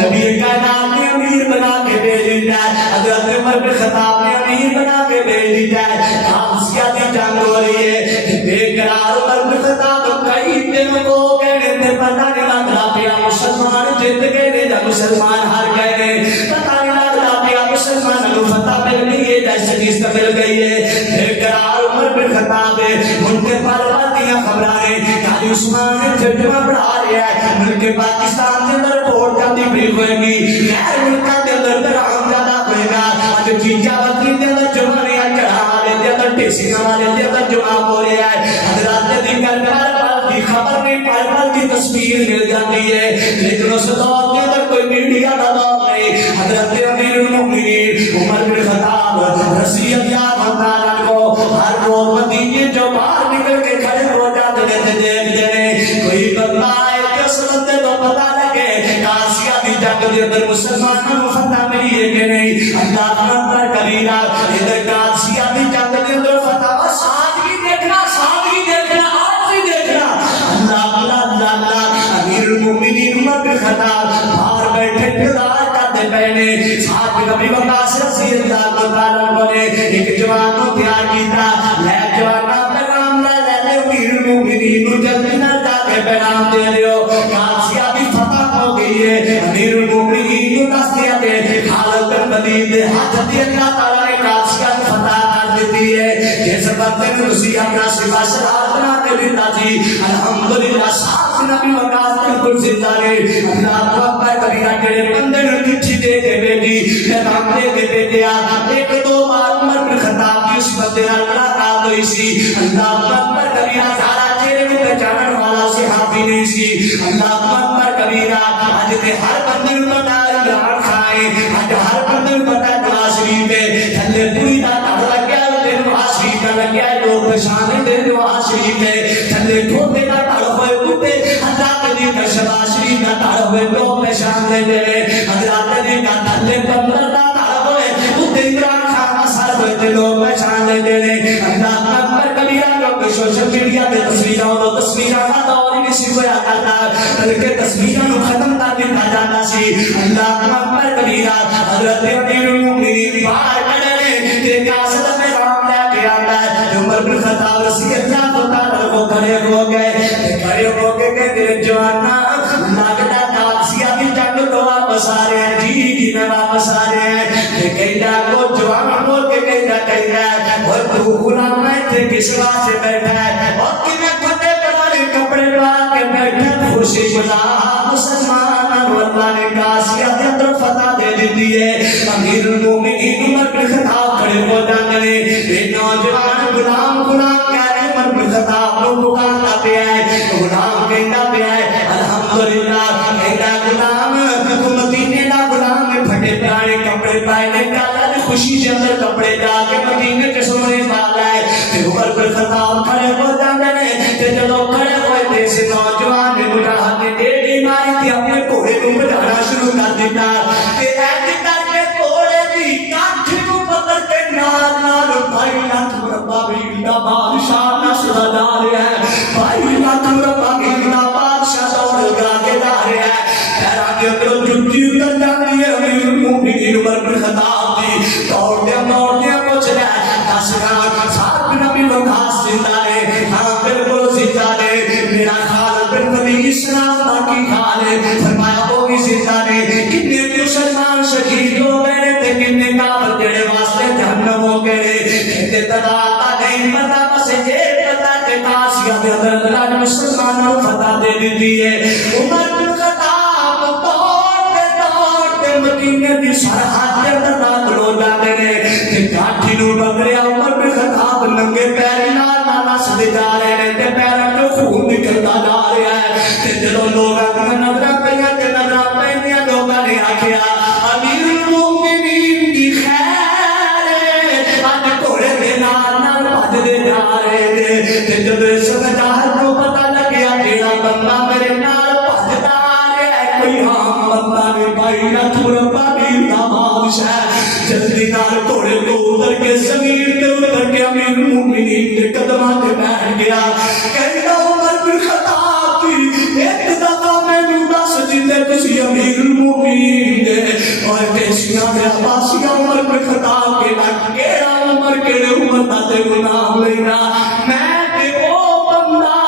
نبی کائنات نے امیر بنا کے بھیج دیا ہے، حضرت عمر بن خطاب نے امیر بنا کے بھیج دیا ہے، ساتھ سیادی جنگ ہو رہی ہے، بے قرار عمر بن خطاب کئی دن کو کہنے تھے پتہ نہیں لگ رہا پیا مسلمان جیت گئے نے یا مسلمان ہار گئے نے، پتہ نہیں لگ رہا پیا مسلمان کو فتح مل گئی ہے جیسے چیز مل گئی ہے، بے قرار عمر بن خطاب ہے، ان کے پالواتیاں خبرائیں کہ عثمان نے ترجمہ پڑھا رہا ہے، ملک پاکستان کے اندر رپورٹ جاتی بھی ہوئے گی، غیر ملکہ کے اندر درام زیادہ ہوئے گا، جو چیزہ وطنی کے اندر جمعیاں چڑھا والے کے اندر ٹیسیاں والے کے اندر جمع ہو رہا ہے، حضرات دی خبر نہیں، پل پل کی تصویر مل جاتی ہے، لیکن اس دور کے اندر کوئی میڈیا زیادہ دور نہیں. حضرت امیر المؤمنین عمر بن خطاب رضی اللہ تعالیٰ عنہ ہر روز مدینے جو باہر نکل کے کھڑے ہو جاتے تھے دیکھتے ہیں کوئی بندہ ہے کہ سنتے تو پتہ لگے قادسیہ کی جنگ کے اندر مسلمانوں کو فتح ملی ہے کہ نہیں. اللہ اکبر کبیرہ ادھر قادسیہ کی جنگ کے اندر فتح سادگی دیکھنا آج بھی دیکھنا. اللہ اللہ اللہ امیر المؤمنین عمر بن خطاب باہر بیٹھے انتظار کرتے پہنے صاحب نبی وقاص رضی اللہ تعالیٰ عنہ نے ایک جوان کو تیار کیتا. لے جوانا پیغام لے امیر المؤمنین جلدی نہ جا کے پیغام دے دیو قادسیہ بھی فتح ہو گئی ہے. امیر المؤمنین دس دیا کہ خالد بن ولید ہاتھ دی اللہ تعالیٰ نے قادسیہ کی فتح کر دیتی ہے. جس بندے نے اسی اپنا سوا سرار بنا کے دیتا جی الحمدللہ صاحب نبی وقاص بالکل زندہ رہے. اللہ اکبر کبیرہ تیرے بندے نے چٹھی دے کے بیٹی پیغام دے کے بیٹیا ایک دو بار عمر بن خطاب کی اس بندے نال ملاقات ہوئی سی. اللہ اکبر کبیرہ سارا چہرے کو پہچاننے والا صحابی نہیں سی. اللہ اکبر کبیرہ اج تے ہر بندے نوں پتہ عمران کھائے اج ہر بندے نوں پتہ نواز شریف ہے تھلے پوری دا تڑ لگیا تے نواز شریف دا لگیا لوگ پہچانے تے نواز شریف ہے تھلے کھوتے دا تڑ ہوئے کتے حضرت دی کا شباز شریف دا تڑ ہوئے لوگ پہچان لے دے حضرت دی کا تھلے بندر دا تڑ ہوئے کتے عمران خان دا سر ہوئے تے لوگ پہچان لے دے. اللہ اکبر کبیرہ لوگ سوشل میڈیا تے تصویراں دا دور نہیں سی ہویا کرتا بلکہ تصویراں نو ختم کر دتا جاتا سی. اللہ اکبر کبیرہ حضرت امیر المؤمنین باہر کھڑے نے تے قاصد پیغام لے کے آتا ہے. عمر بن خطاب رضی اللہ تعالیٰ عنہ کھڑے ہو گئے کھڑے ہو کے کہتے جوانا لگتا قادسیہ کی جنگ تو واپس آ رہے ہیں جی میں واپس آ رہے ہیں. کہتا کو جوان بول کے کہتا اور تو غلام ہے تے کس واسطے بیٹھا ہے اور کنے پھٹے پرانے کپڑے پا کے بیٹھا خوشی منا مسلمان اللہ نے قادسیہ کے اندر فتح دے دیتی ہے. امیر المؤمنین عمر بن خطاب کھڑے ہو جاتے ہیں ایک نوجوان غلام کہہ رہے عمر بن خطاب کو پکارتا پیا ہے. غلام کہتا پیا ہے الحمدللہ کہتا غلام تو مدینے دا غلام ہے پھٹے پرانے کپڑے پائے نے کالا خوشی کے اندر کپڑے ڈال کے مدینے کے سونے پالا ہے. تے عمر بن خطاب کھڑے ہو جاتے ہیں تے جدوں کھڑے ہوئے تے اس نوجوان نے مجاہد نے ڈیڑھی ماری تے اپنے گھوڑے کو بجھانا شروع کر دیتا تے ایسے کر کے گھوڑے دی کانٹھ کو پکڑ کے نال نال بھائی لاکھ مربع بھی دا بادشاہ نسل دا رہا ہے. بھائی لاکھ مربع بھی دا بادشاہ دوڑ لگا کے جا رہا ہے. حیران کے اندر جُتی اتر جاتی ہے امیر المؤمنین عمر بن خطاب دی دوڑتے پہنچ رہا ہے. دس صاحب نبی وقاص زندہ ہے ہاں بالکل زندہ ہے. میرا خالد بن ولید اسلام باقی حال ہے فرمایا وہ بھی زندہ ہے. کتنے مسلمان شہید ہو گئے تھے کتنے کافر جڑے واسطے جہنم ہو گئے کہتے تداتا نہیں پتا بس یہ پتا کہ قادسیہ کے اندر اللہ نے مسلمانوں کو فتح دے دیتی ہے. عمر بن خطاب دوڑتے مدینے کی سرحد کے اندر داخل ہو جاتے ہیں کہ کاٹھی نو بکریا عمر بن خطاب ننگے پیری نال نسدے جا رہے ہیں تے پیروں چوں خون نکلدا جا رہا ہے. تے جدوں لوگاں نوں نظراں پئیاں تے نظراں پئیاں لوگاں نے آکھیا امیر المؤمنین دی خیر اج گھوڑے دے نال نال بھجدے جا رہے نے. تے جدوں اس مجاہد نوں پتہ لگیا جیڑا بندہ میرے نال بھجدا آ رہا ہے کوئی عام بندہ نہیں بھائی لاکھ مربع بھی دا بادشاہ جلدی نال گھوڑے تو اتر کے زمین تے اتر کے امیر المؤمنین دے قدماں تے بیٹھ گیا. کہندا عمر بن خطاب دی ایک دفعہ مینوں دس جتے تسی امیر المؤمنین دے اور کیسیاں دے عباسیہ عمر بن خطاب کے نام کیڑا عمر کیڑے عمر دا تے نام لینا میں تے او بندہ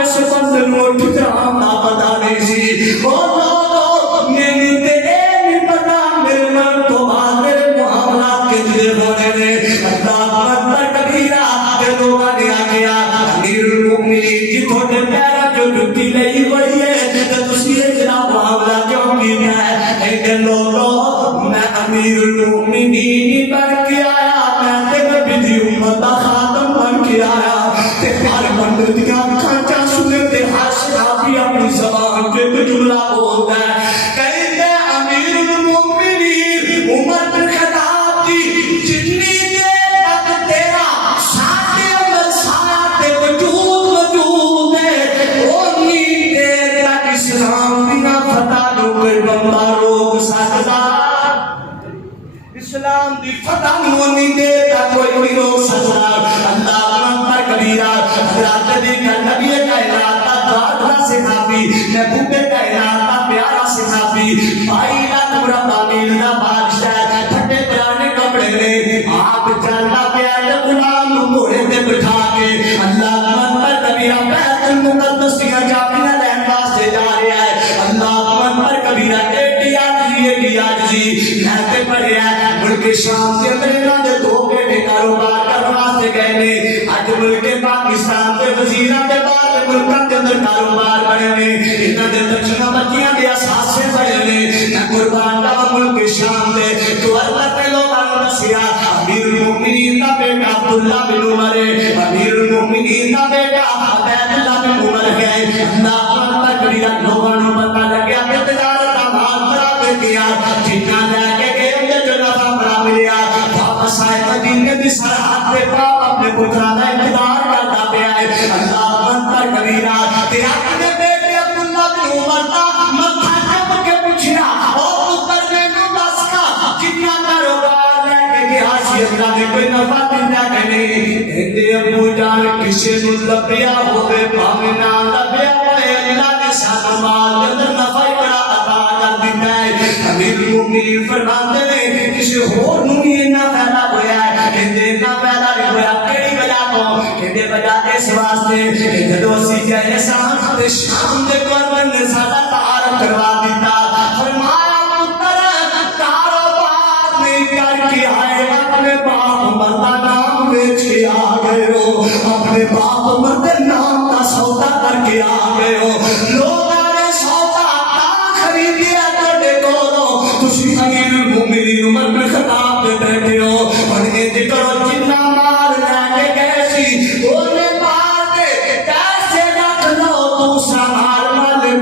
جس بندے نوں اٹھ جان دا پتہ نہیں سی. او لوگوں مینوں تے اے نہیں پتہ میرے من تو بعد میرے معاملات کتنے ہونے نے. اللہ اکبر کبیرہ تے لوگاں نے آکھیا امیر المؤمنین جی تھوڑے پیراں چوں جُتی لئی ہوئی ہے تے تسی اے جناب معاملہ کیوں کیتا ہے. اے لوگوں میں امیر المؤمنین بن کے آیا میں تے نبی دی امت دا خاتم بن کے آیا تے ہر بندے دیاں اکھاں چ سنے تے ہر صحابی اپنی زبان تے جملہ بولدا ہے کہندا امیر اسلام دی فتح نو نہیں دیتا کوئی نہیں روک سکتا اللہ اکبر کبیرہ حضرات دی نبی کائنات کا دعا صحابی محبوب کائنات کا پیارا صحابی 22 لاکھ مربع میل دا بادشاہ پھٹے پرانے کپڑے نے آپ چلتا پیا غلام نو گھوڑے تے بٹھا کے اللہ اکبر کبیرہ بیت المقدس دیا چابیاں لین واسطے جا رہا ہے اللہ اکبر کبیرہ ایڈی آجزی کہتے پڑے ہیں ملک شام کے اندر انہوں نے 2 بیٹے کاروبار کرنے واسطے گئے نے آج ملک پاکستان کے وزیراں کے بعد ملکاں کے اندر کاروبار بڑے نے انہوں نے دکشنا بچیاں کے اساسے بڑے نے میں قربان کا ملک شام دے گورنر نے لوگوں نے دسیا امیر المومنین کا بیٹا عبداللہ بن عمر ہے امیر المومنین کا بیٹا عبید اللہ بن عمر ہے اللہ اکبر کبیرہ لوگوں نے پتہ لگیا کہ تجارت کا مال برابر کیا جتنا لے کے گئے انہیں جو نفع بڑا ملیا واپس آئے مدینے دی سرحد پہ باپ اپنے پترا کا انتظار کرتا پیا ہے اللہ اکبر کبیرہ تے اپنے بیٹے عبداللہ بن عمر کا متھا ٹپ کے پوچھیا او پتر مینوں دس کا جتنا کاروبار لے کے گیا سی اللہ نے کوئی نفع دیندا کہ نہیں کہندے ابو جان کسے نوں لبیا ہوے بھاویں نہ لبیا ہوے اللہ نے سانو مال دے اندر نفع بڑا عطا کر دیندا ہے امیر المومنین فرماتے ہیں کسی اور نوں بھی اتنا فائدہ ہویا ہے کہندے اتنا فائدہ نہیں ہویا کیڑی وجہ تو کہندے وجہ اس واسطے کہ جدوں اسی گئے ساں تے شام دے گورنر نے ساڈا تعارف کروا دیتا فرمایا پتر کاروبار نہیں کر کے آئے اپنے باپ مردا نام بیچ کے آ گئے ہو اپنے باپ مرد نام کا سودا کر کے آ گئے ہو لوگوں نے سودا خریدیا تے کولوں تسی امیر المومنین عمر بن خطاب دے بیٹھے ہو اور انج کرو جتنا مال لے کے گئے سی اونے مال دے پیسے رکھ لو دوسرا مال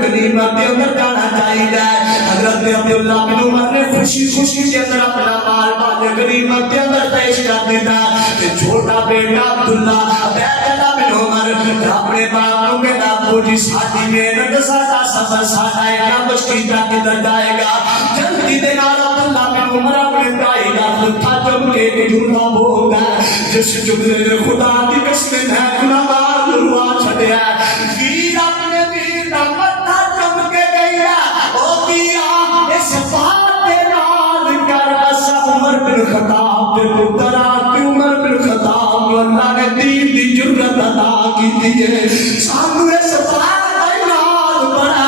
غنیمت دے اندر جانا چاہیے حضرت عبداللہ بن عمر نے خوشی خوشی کے اندر اپنا مال غنیمت دے اندر پیش کر دیتا تے چھوٹا بیٹا عبداللہ عبید اللہ بن عمر اپنے باپ کو کہتا ابو جی ساڈی محنت ساڈا سفر ساڈا اینا مشکل جا کے در جائے گا جلدی دے نال عبداللہ بن عمر اپنے بھائی دا متھا چوم کے ایک جملہ بولدا جس جملے نے خدا دی قسم ہے گناہگار نوں آ چھڈیا ویر اپنے ویر دا متھا چوم کے گیا او دیا اس بات دے نال کر اس عمر بن خطاب دے پتر عمر بن خطاب اللہ نے دین دی جرأت عطا کی ہے سانو اس بات دا یاد بڑا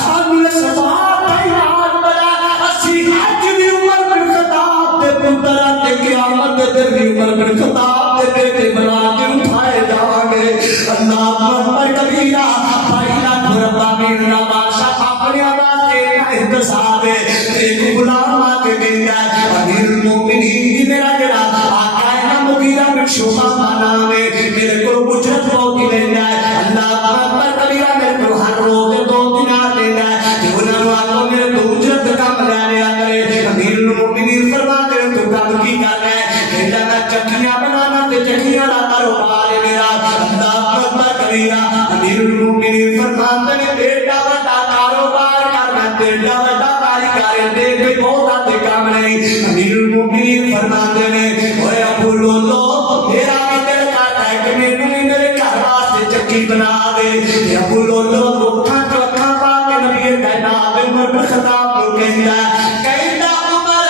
سانو اس بات دا یاد بڑا اسی اج بھی عمر بن خطاب دے پتر تے قیامت دے بھی عمر بن خطاب دے بیٹے بنا کے اٹھائے جاواں گے اللہ اکبر کبیرہ پہلا مربع میل دا بادشاہ اپنے واسطے انتظار ہے ایک غلام آ کے گیا امیر المومنین کی میرا جڑا آقا ہے نا مغیرہ بن شعبہ کا نام ہے میرے کو اجرت بہت ہی لینا ہے اللہ اکبر کبیرہ میرے کو ہر روز 2 دینار لینا ہے کہ انہوں نے آقا میرے تو اجرت کم لے لیا کرے امیر المومنین فرماتے ہیں تو کم کی کرنا ہے کہتا میں چکیاں بنانا تے چکیاں کا کاروبار ہے میرا اللہ اکبر کبیرہ امیر المومنین فرماتے ہیں بیٹا بڑا کاروبار کرنا بیٹا بڑا کاریگر دے کوئی بہت آتے کام نہیں امیر المومنین فرماتے ہیں اوے ابو لولو میرا بھی دل کرتا ہے کہ میرے گھر واسطے چکی بنا دے کہ ابو لولو دکھاں چوکھاں پا کے نبی کائنات عمر بن خطاب کو کہندا عمر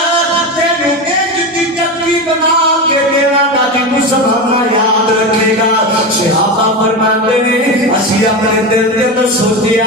تینوں انج دی چکی بنا کے دینا تاکہ تو سبھا یاد رکھے گا صحابہ فرماتے ہیں اسی اپنے دل دے اندر سوچیا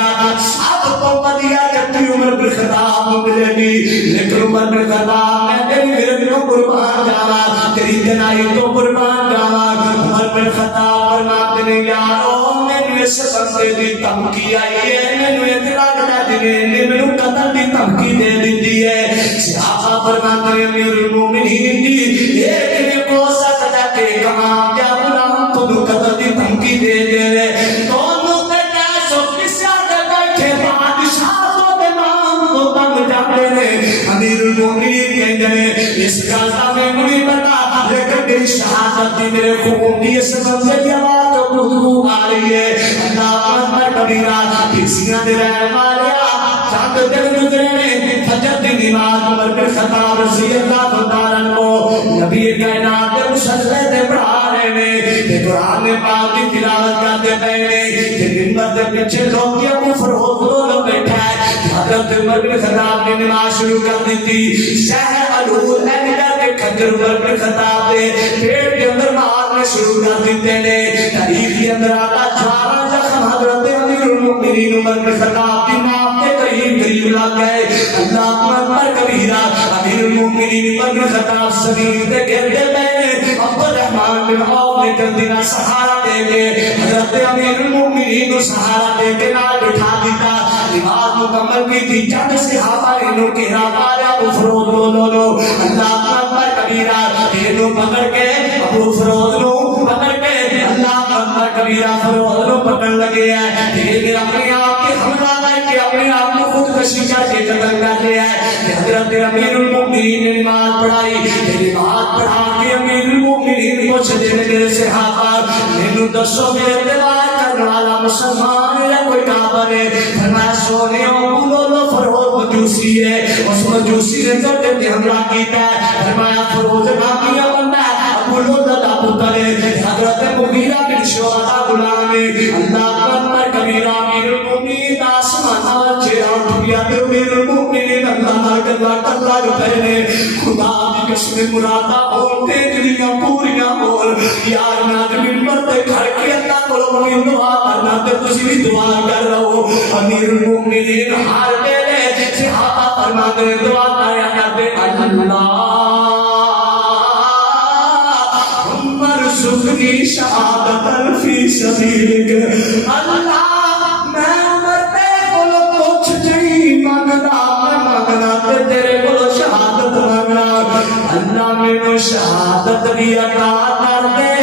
سب تو ودیا چکی عمر بن خطاب کو ملے گی لیکن عمر بن خطاب میں تیری گرد کو قربان جاواں تیری جنائی تو قربان جاواں عمر بن خطاب فرماتے ہیں یارو مینوں اس بندے دی دھمکی آئی ہے مینوں اطلاع دے نے مینوں قتل دی دھمکی دے دیتی ہے صحابہ فرماتے ہیں امیر المومنین جی یہ کیویں ہو سکتا ہے کہ کہاں کیا غلام تو قتل دی دھمکی دے دے دونوں تے کیسو کسیا دے بیٹھے بادشاہ تو دے نام تو تنگ جاتے نے امیر المومنین کہندے نے اس گل دا مینوں نہیں پتا لیکن میری شہادت دی میرے خون دی اس بندے دی آواز تو گفتگو آ رہی ہے اللہ اکبر کبیرہ کسیاں دے رہن والیا چند دن گزرے نے فجر دی نماز عمر بن خطاب رضی اللہ تعالیٰ عنہ نبی کائنات دے مصلی تے پڑھا رہے نے تے قرآن پاک دی تلاوت کرتے پئے نے تے منبر دے پیچھے لوگ کے ابو فروغ لوگ بیٹھا ہے حضرت عمر بن خطاب نے نماز شروع کر دی تھی شہ الور اینڈر کے کھجر عمر بن خطاب دے پیٹ کے اندر مارنے شروع کر دیتے نے تاریخ کے اندر آتا 18 زخم حضرت امیر المؤمنین عمر بن خطاب کی نام کے قریب لگ گئے اللہ اکبر کبیرہ امیر المؤمنین عمر بن خطاب زمین پہ گرتے پئے عبد الرحمن بن عوف نے جلدی نہ سہارا دے کے حضرت امیر المؤمنین کو سہارا دے کے نال بٹھا دیتا نماز مکمل کی تھی چند صحابہ انہوں کے مارا ابو فروغ لو اللہ اکبر کبیرہ انہوں پکڑ کے ابو فروغ لو پکڑ کے اللہ اکبر کبیرہ فروغ لو پکڑ لگے ہیں پھر اپنے آپ کے حملہ کر کے اپنے آپ کو خود کشی کر کے قتل کر لیا ہے حضرت امیر المؤمنین نے نماز پڑھائی نماز پڑھا کے امیر المؤمنین کو چھتے میرے صحابہ مینوں دسو میرے اتباع کرنے والا مسلمان ہے کوئی کافر ہے فرمایا سونے بولو لو فروغ مجوسی ہے اس مجوسی نے تو تے حملہ کیتا ہے فرمایا فروغ نامیہ بندہ ہے ابو لولہ دا پتر ہے حضرت مغیرہ بن شعبہ غلام ہے اللہ اکبر کبیرہ امیر المؤمنین آسمان اور چہرہ اٹھ گیا تے امیر المؤمنین اللہ گلا کلا پہنے خدا دی قسم مرادا ہوتے جڑیاں پوریاں ہون یار ناز منبر تے کھڑ کے اللہ کول کوئی دعا کرنا تے تسی بھی دعا کر رہو امیر المؤمنین ہر ویلے صحابہ فرماندے دعا کریا کرتے اللہ رزقنی شہادت فی سبیلک اللہ میں عمر تے کول پوچھ جئی منگنا تے تیرے کول شہادت منگنا اللہ مینوں شہادت بھی عطا کر دے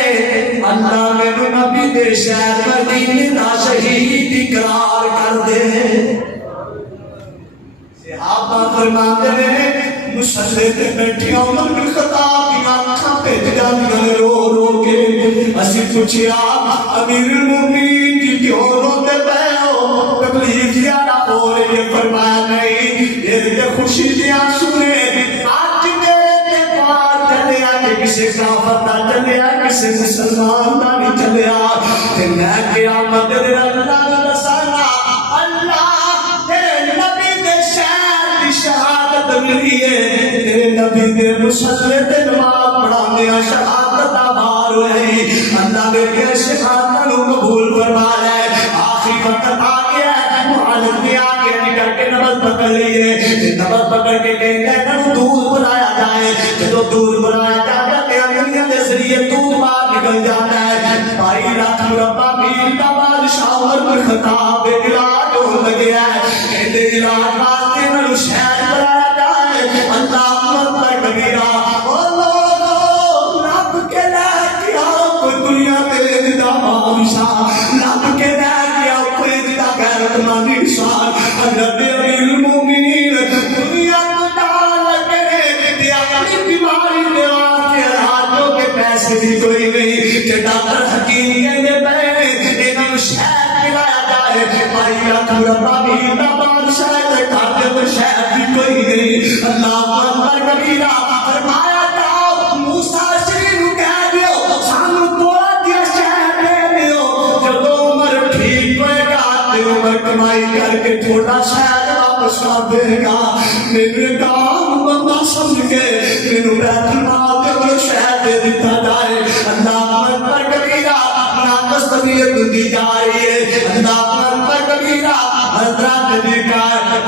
اللہ مینوں نبی دے شہر مدینے دا شہید قرار کر دے صحابہ فرماتے ہیں مصلی تے بیٹھے عمر بن خطاب دی آنکھاں بھج جاندیاں رو رو کے اسی پوچھیا امیر المؤمنین جی کیوں روتے پئے ہو تکلیف زیادہ ہو رہی ہے فرمایا نہیں یہ تے خوشی دے آنسو نے آج میرے تے پار چلیا کہ کسے کافر دا چلیا کسے مسلمان دا نہیں چلیا تے میں قیامت دے اللہ دا دسانا اللہ تیرے نبی دے شہر دی شہادت ملی ہے تیرے نبی دے مصلی تے نماز پڑھاندے شہادت دا بار ہوئی اللہ میرے شہادت نو قبول فرما لے آخری وقت آ گیا معلم نے آ کے نکل کے نماز پکڑ لیے نماز پکڑ کے کہتے ہیں کہ دودھ بلایا جائے جب دودھ بلایا جاتا ہے انگلیاں دے ذریعے دودھ باہر نکل جاتا ہے بھائی رات مربع میر دا بادشاہ عمر بن خطاب علاج ہو لگیا ہے کہتے علاج واسطے نو شہر بلایا جائے اللہ اکبر کبیرہ او لوگو رب کے لے کے آؤ کوئی دنیا تے دا بادشاہ رب کے لے کے آؤ کوئی دا غیرت مند انسان حضرت امیر المؤمنین دنیا کو ڈال کے تے اپنی بیماری دے واسطے علاجوں کے پیسے بھی کوئی نہیں کہ ڈاکٹر حکیم کہندے پئے انہاں شہر پلایا جائے بھائی رات مربع میر دا بادشاہ تے گھر دے شہر بھی کوئی نہیں اللہ اکبر کبیرہ فرمایا جاؤ موسیٰ شریف نو کہہ دیو سانو تھوڑا جہا شہر دے دیو جدوں عمر ٹھیک ہوئے گا تے عمر کمائی کر کے چھوٹا شہر واپس کر دے گا میرے کام بندہ سمجھ کے مینوں بیت المال دے کول شہر دے دتا جائے اللہ اکبر کبیرہ ناقص طبیعت دی جا رہی ہے اللہ اکبر کبیرہ حضرات نبی کا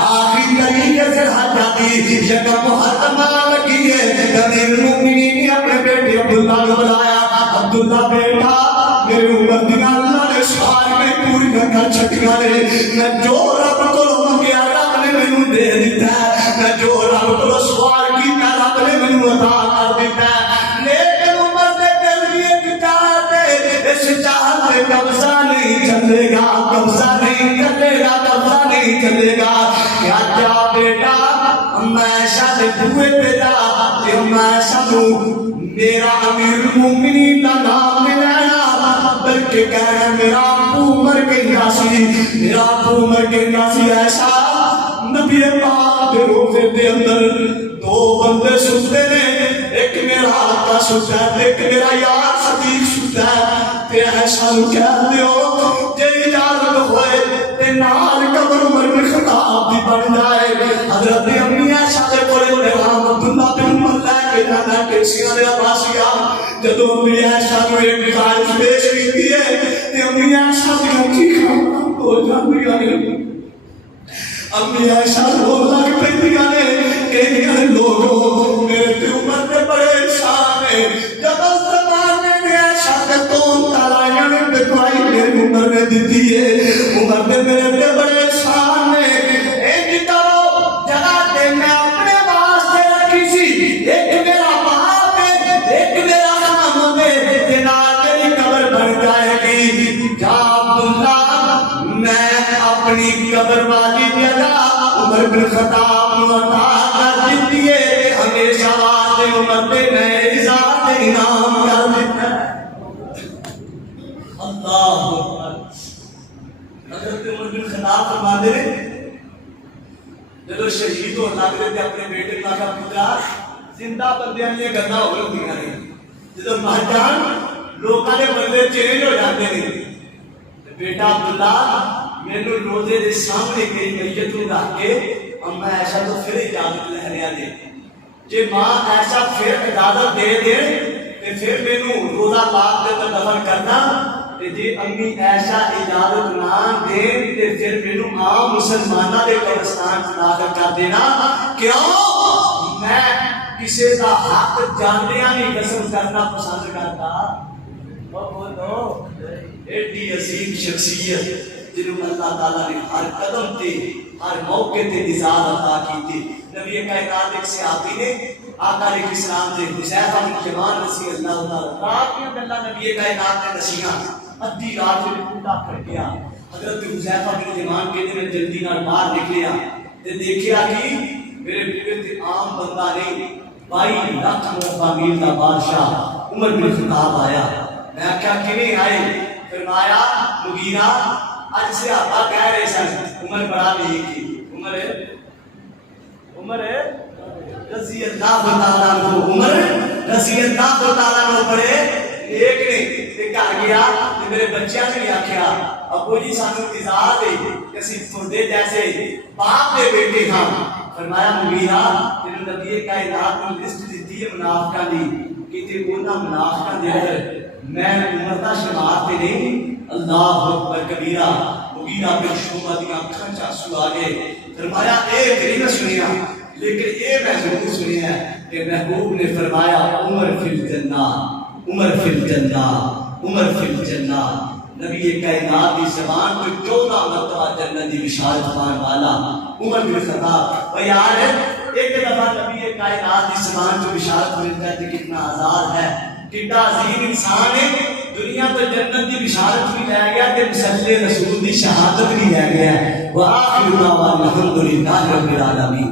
آخری طریقے سے حج آتی یکم محرم لگی ہے امیر المؤمنین نے اپنے بیٹے عبداللہ کو بلایا عبداللہ بیٹا میرے عمر دن اللہ نے سوال میں پوری نکل چھٹیاں نے میں جو رب کو منگیا رب نے مینوں دے دیتا ہے میں جو رب کو سوال کیتا رب نے مینوں عطا کر دیتا ہے لیکن عمر دے دل میں ایک چاہت ہے اس چاہت پہ قبضہ نہیں چلے گا قبضہ نہیں چلے گا قبضہ نہیں چلے گا کیا جا بیٹا میں شاید بوئے پہ جا کہ میں سنوں میرا امیر المؤمنین کا نام لینا بلکہ کہنا میرا ابو عمر کے ناسی میرا ابو عمر کے ناسی ایسا نبی پاک دے روزے دے اندر دو بندے ستے نے، ایک میرا آقا ستا ہے، ایک میرا یار صدیق ستا ہے، تے ایسا کہہ دیو جے اجازت ہوئے تے نال قبر عمر بن خطاب دی بن جائے۔ حضرت امی عائشہ دے کولے امام عبداللہ بن عمر لے کے جانا ٹیکسیاں دے عباسیہ، جدوں امی عائشہ نو ایک خواہش پیش کیتی ہے تے امی عائشہ دی اکھاں ہو جاندیاں نے۔ امی عائشہ رو لگ پیندیاں نے، کہندیاں نے لوگو میرے تے عمر دے بڑے احسان ہے، جب اس زمانے میں عائشہ تے تون تالائیاں نے بکوائی میری عمر نے دیتی ہے، عمر دے میرے تے بڑے احسان ہے۔ ایک کرو جگہ تے میں اپنے واسطے رکھی سی، ایک میرا باپ ہے، ایک میرا خامد ہے، تے نال میری قبر بن جائے گی۔ جا عبداللہ میں اپنی قبر والی جگہ عمر بن خطاب نو عطا کر دیتی ہے، ہمیشہ واسطے عمر دے میں ذات انعام کر دیتا ہے۔ اللہ اکبر۔ حضرت عمر بن خطاب فرماتے ہیں جدو شہید ہو لگ رہے تھے اپنے بیٹے کا کہا پترا زندہ بندیاں یہ گندا ہو رہی ہیں، جدو مر جان لوگوں کے بندے چینج ہو جاتے ہیں۔ بیٹا عبداللہ میرے روزے دے سامنے گئی میت نو رکھ کے اما ایسا تو پھر اجازت لے رہا دے، جے ماں ایسا پھر اجازت دے دے تے پھر مینوں روزہ پاک دے اندر دفن کرنا، تے جے امی ایسا اجازت نہ دے تے پھر مینوں عام مسلماناں دے قبرستان چ داخل کر دینا۔ کیوں؟ میں کسی دا حق جاندیاں نہیں قسم کرنا پسند کرتا۔ بولو ایڈی عظیم شخصیت جنہوں اللہ تعالیٰ نے ہر قدم تے ہر موقع تے عزت عطا کی تھی۔ نبی کائنات ایک صحابی نے آقا علیہ السلام سے حذیفہ بن یمان رضی اللہ تعالیٰ رات میں اللہ نبی کائنات نے نشیاں ادھی رات میں پورا کر گیا۔ حضرت حذیفہ بن یمان کہتے ہیں جلدی نال باہر نکلیا تے دیکھیا کہ میرے بیٹے تے عام بندہ نہیں 22 لاکھ مربع میل دا بادشاہ عمر بن خطاب آیا۔ میں کیا کیویں آئے؟ فرمایا مغیرہ اج صحابہ کہہ رہے سن عمر بڑا نیک تھی، عمر رضی اللہ تعالیٰ عنہ، عمر رضی اللہ تعالیٰ عنہ بڑے نیک نے۔ تے گھر گیا تے میرے بچیاں نے بھی آکھیا ابو جی سانو اجازت دے کہ اسی تھوڑے جیسے باپ دے بیٹے ہاں۔ فرمایا مغیرہ تینوں نبی کائنات نے لسٹ دیتی ہے منافقاں دی کہ تے انہاں منافقاں دے اندر میں عمر دا شمار تے نہیں۔ اللہ اکبر کبیرہ۔ مغیرہ بن شعبہ دی آنکھاں چ آنسو آ گئے۔ فرمایا اے نہیں سنیا لیکن اے میں ضرور سنیا کہ محبوب نے فرمایا عمر فی الجنہ، عمر فی الجنہ، عمر فی الجنہ۔ نبی کائنات دی زبان پہ 14 مرتبہ جنت دی بشارت پانے والا عمر بن خطاب۔ اور یار ایک دفعہ نبی کائنات دی زبان پہ بشارت ملتا ہے کہ کتنا آزاد ہے، کتنا عظیم انسان ہے۔ دنیا تو جنت دی بشارت بھی لے گیا تے مسلح رسول دی شہادت بھی لے گیا۔ وآخر دعوانا الحمدللہ رب العالمین۔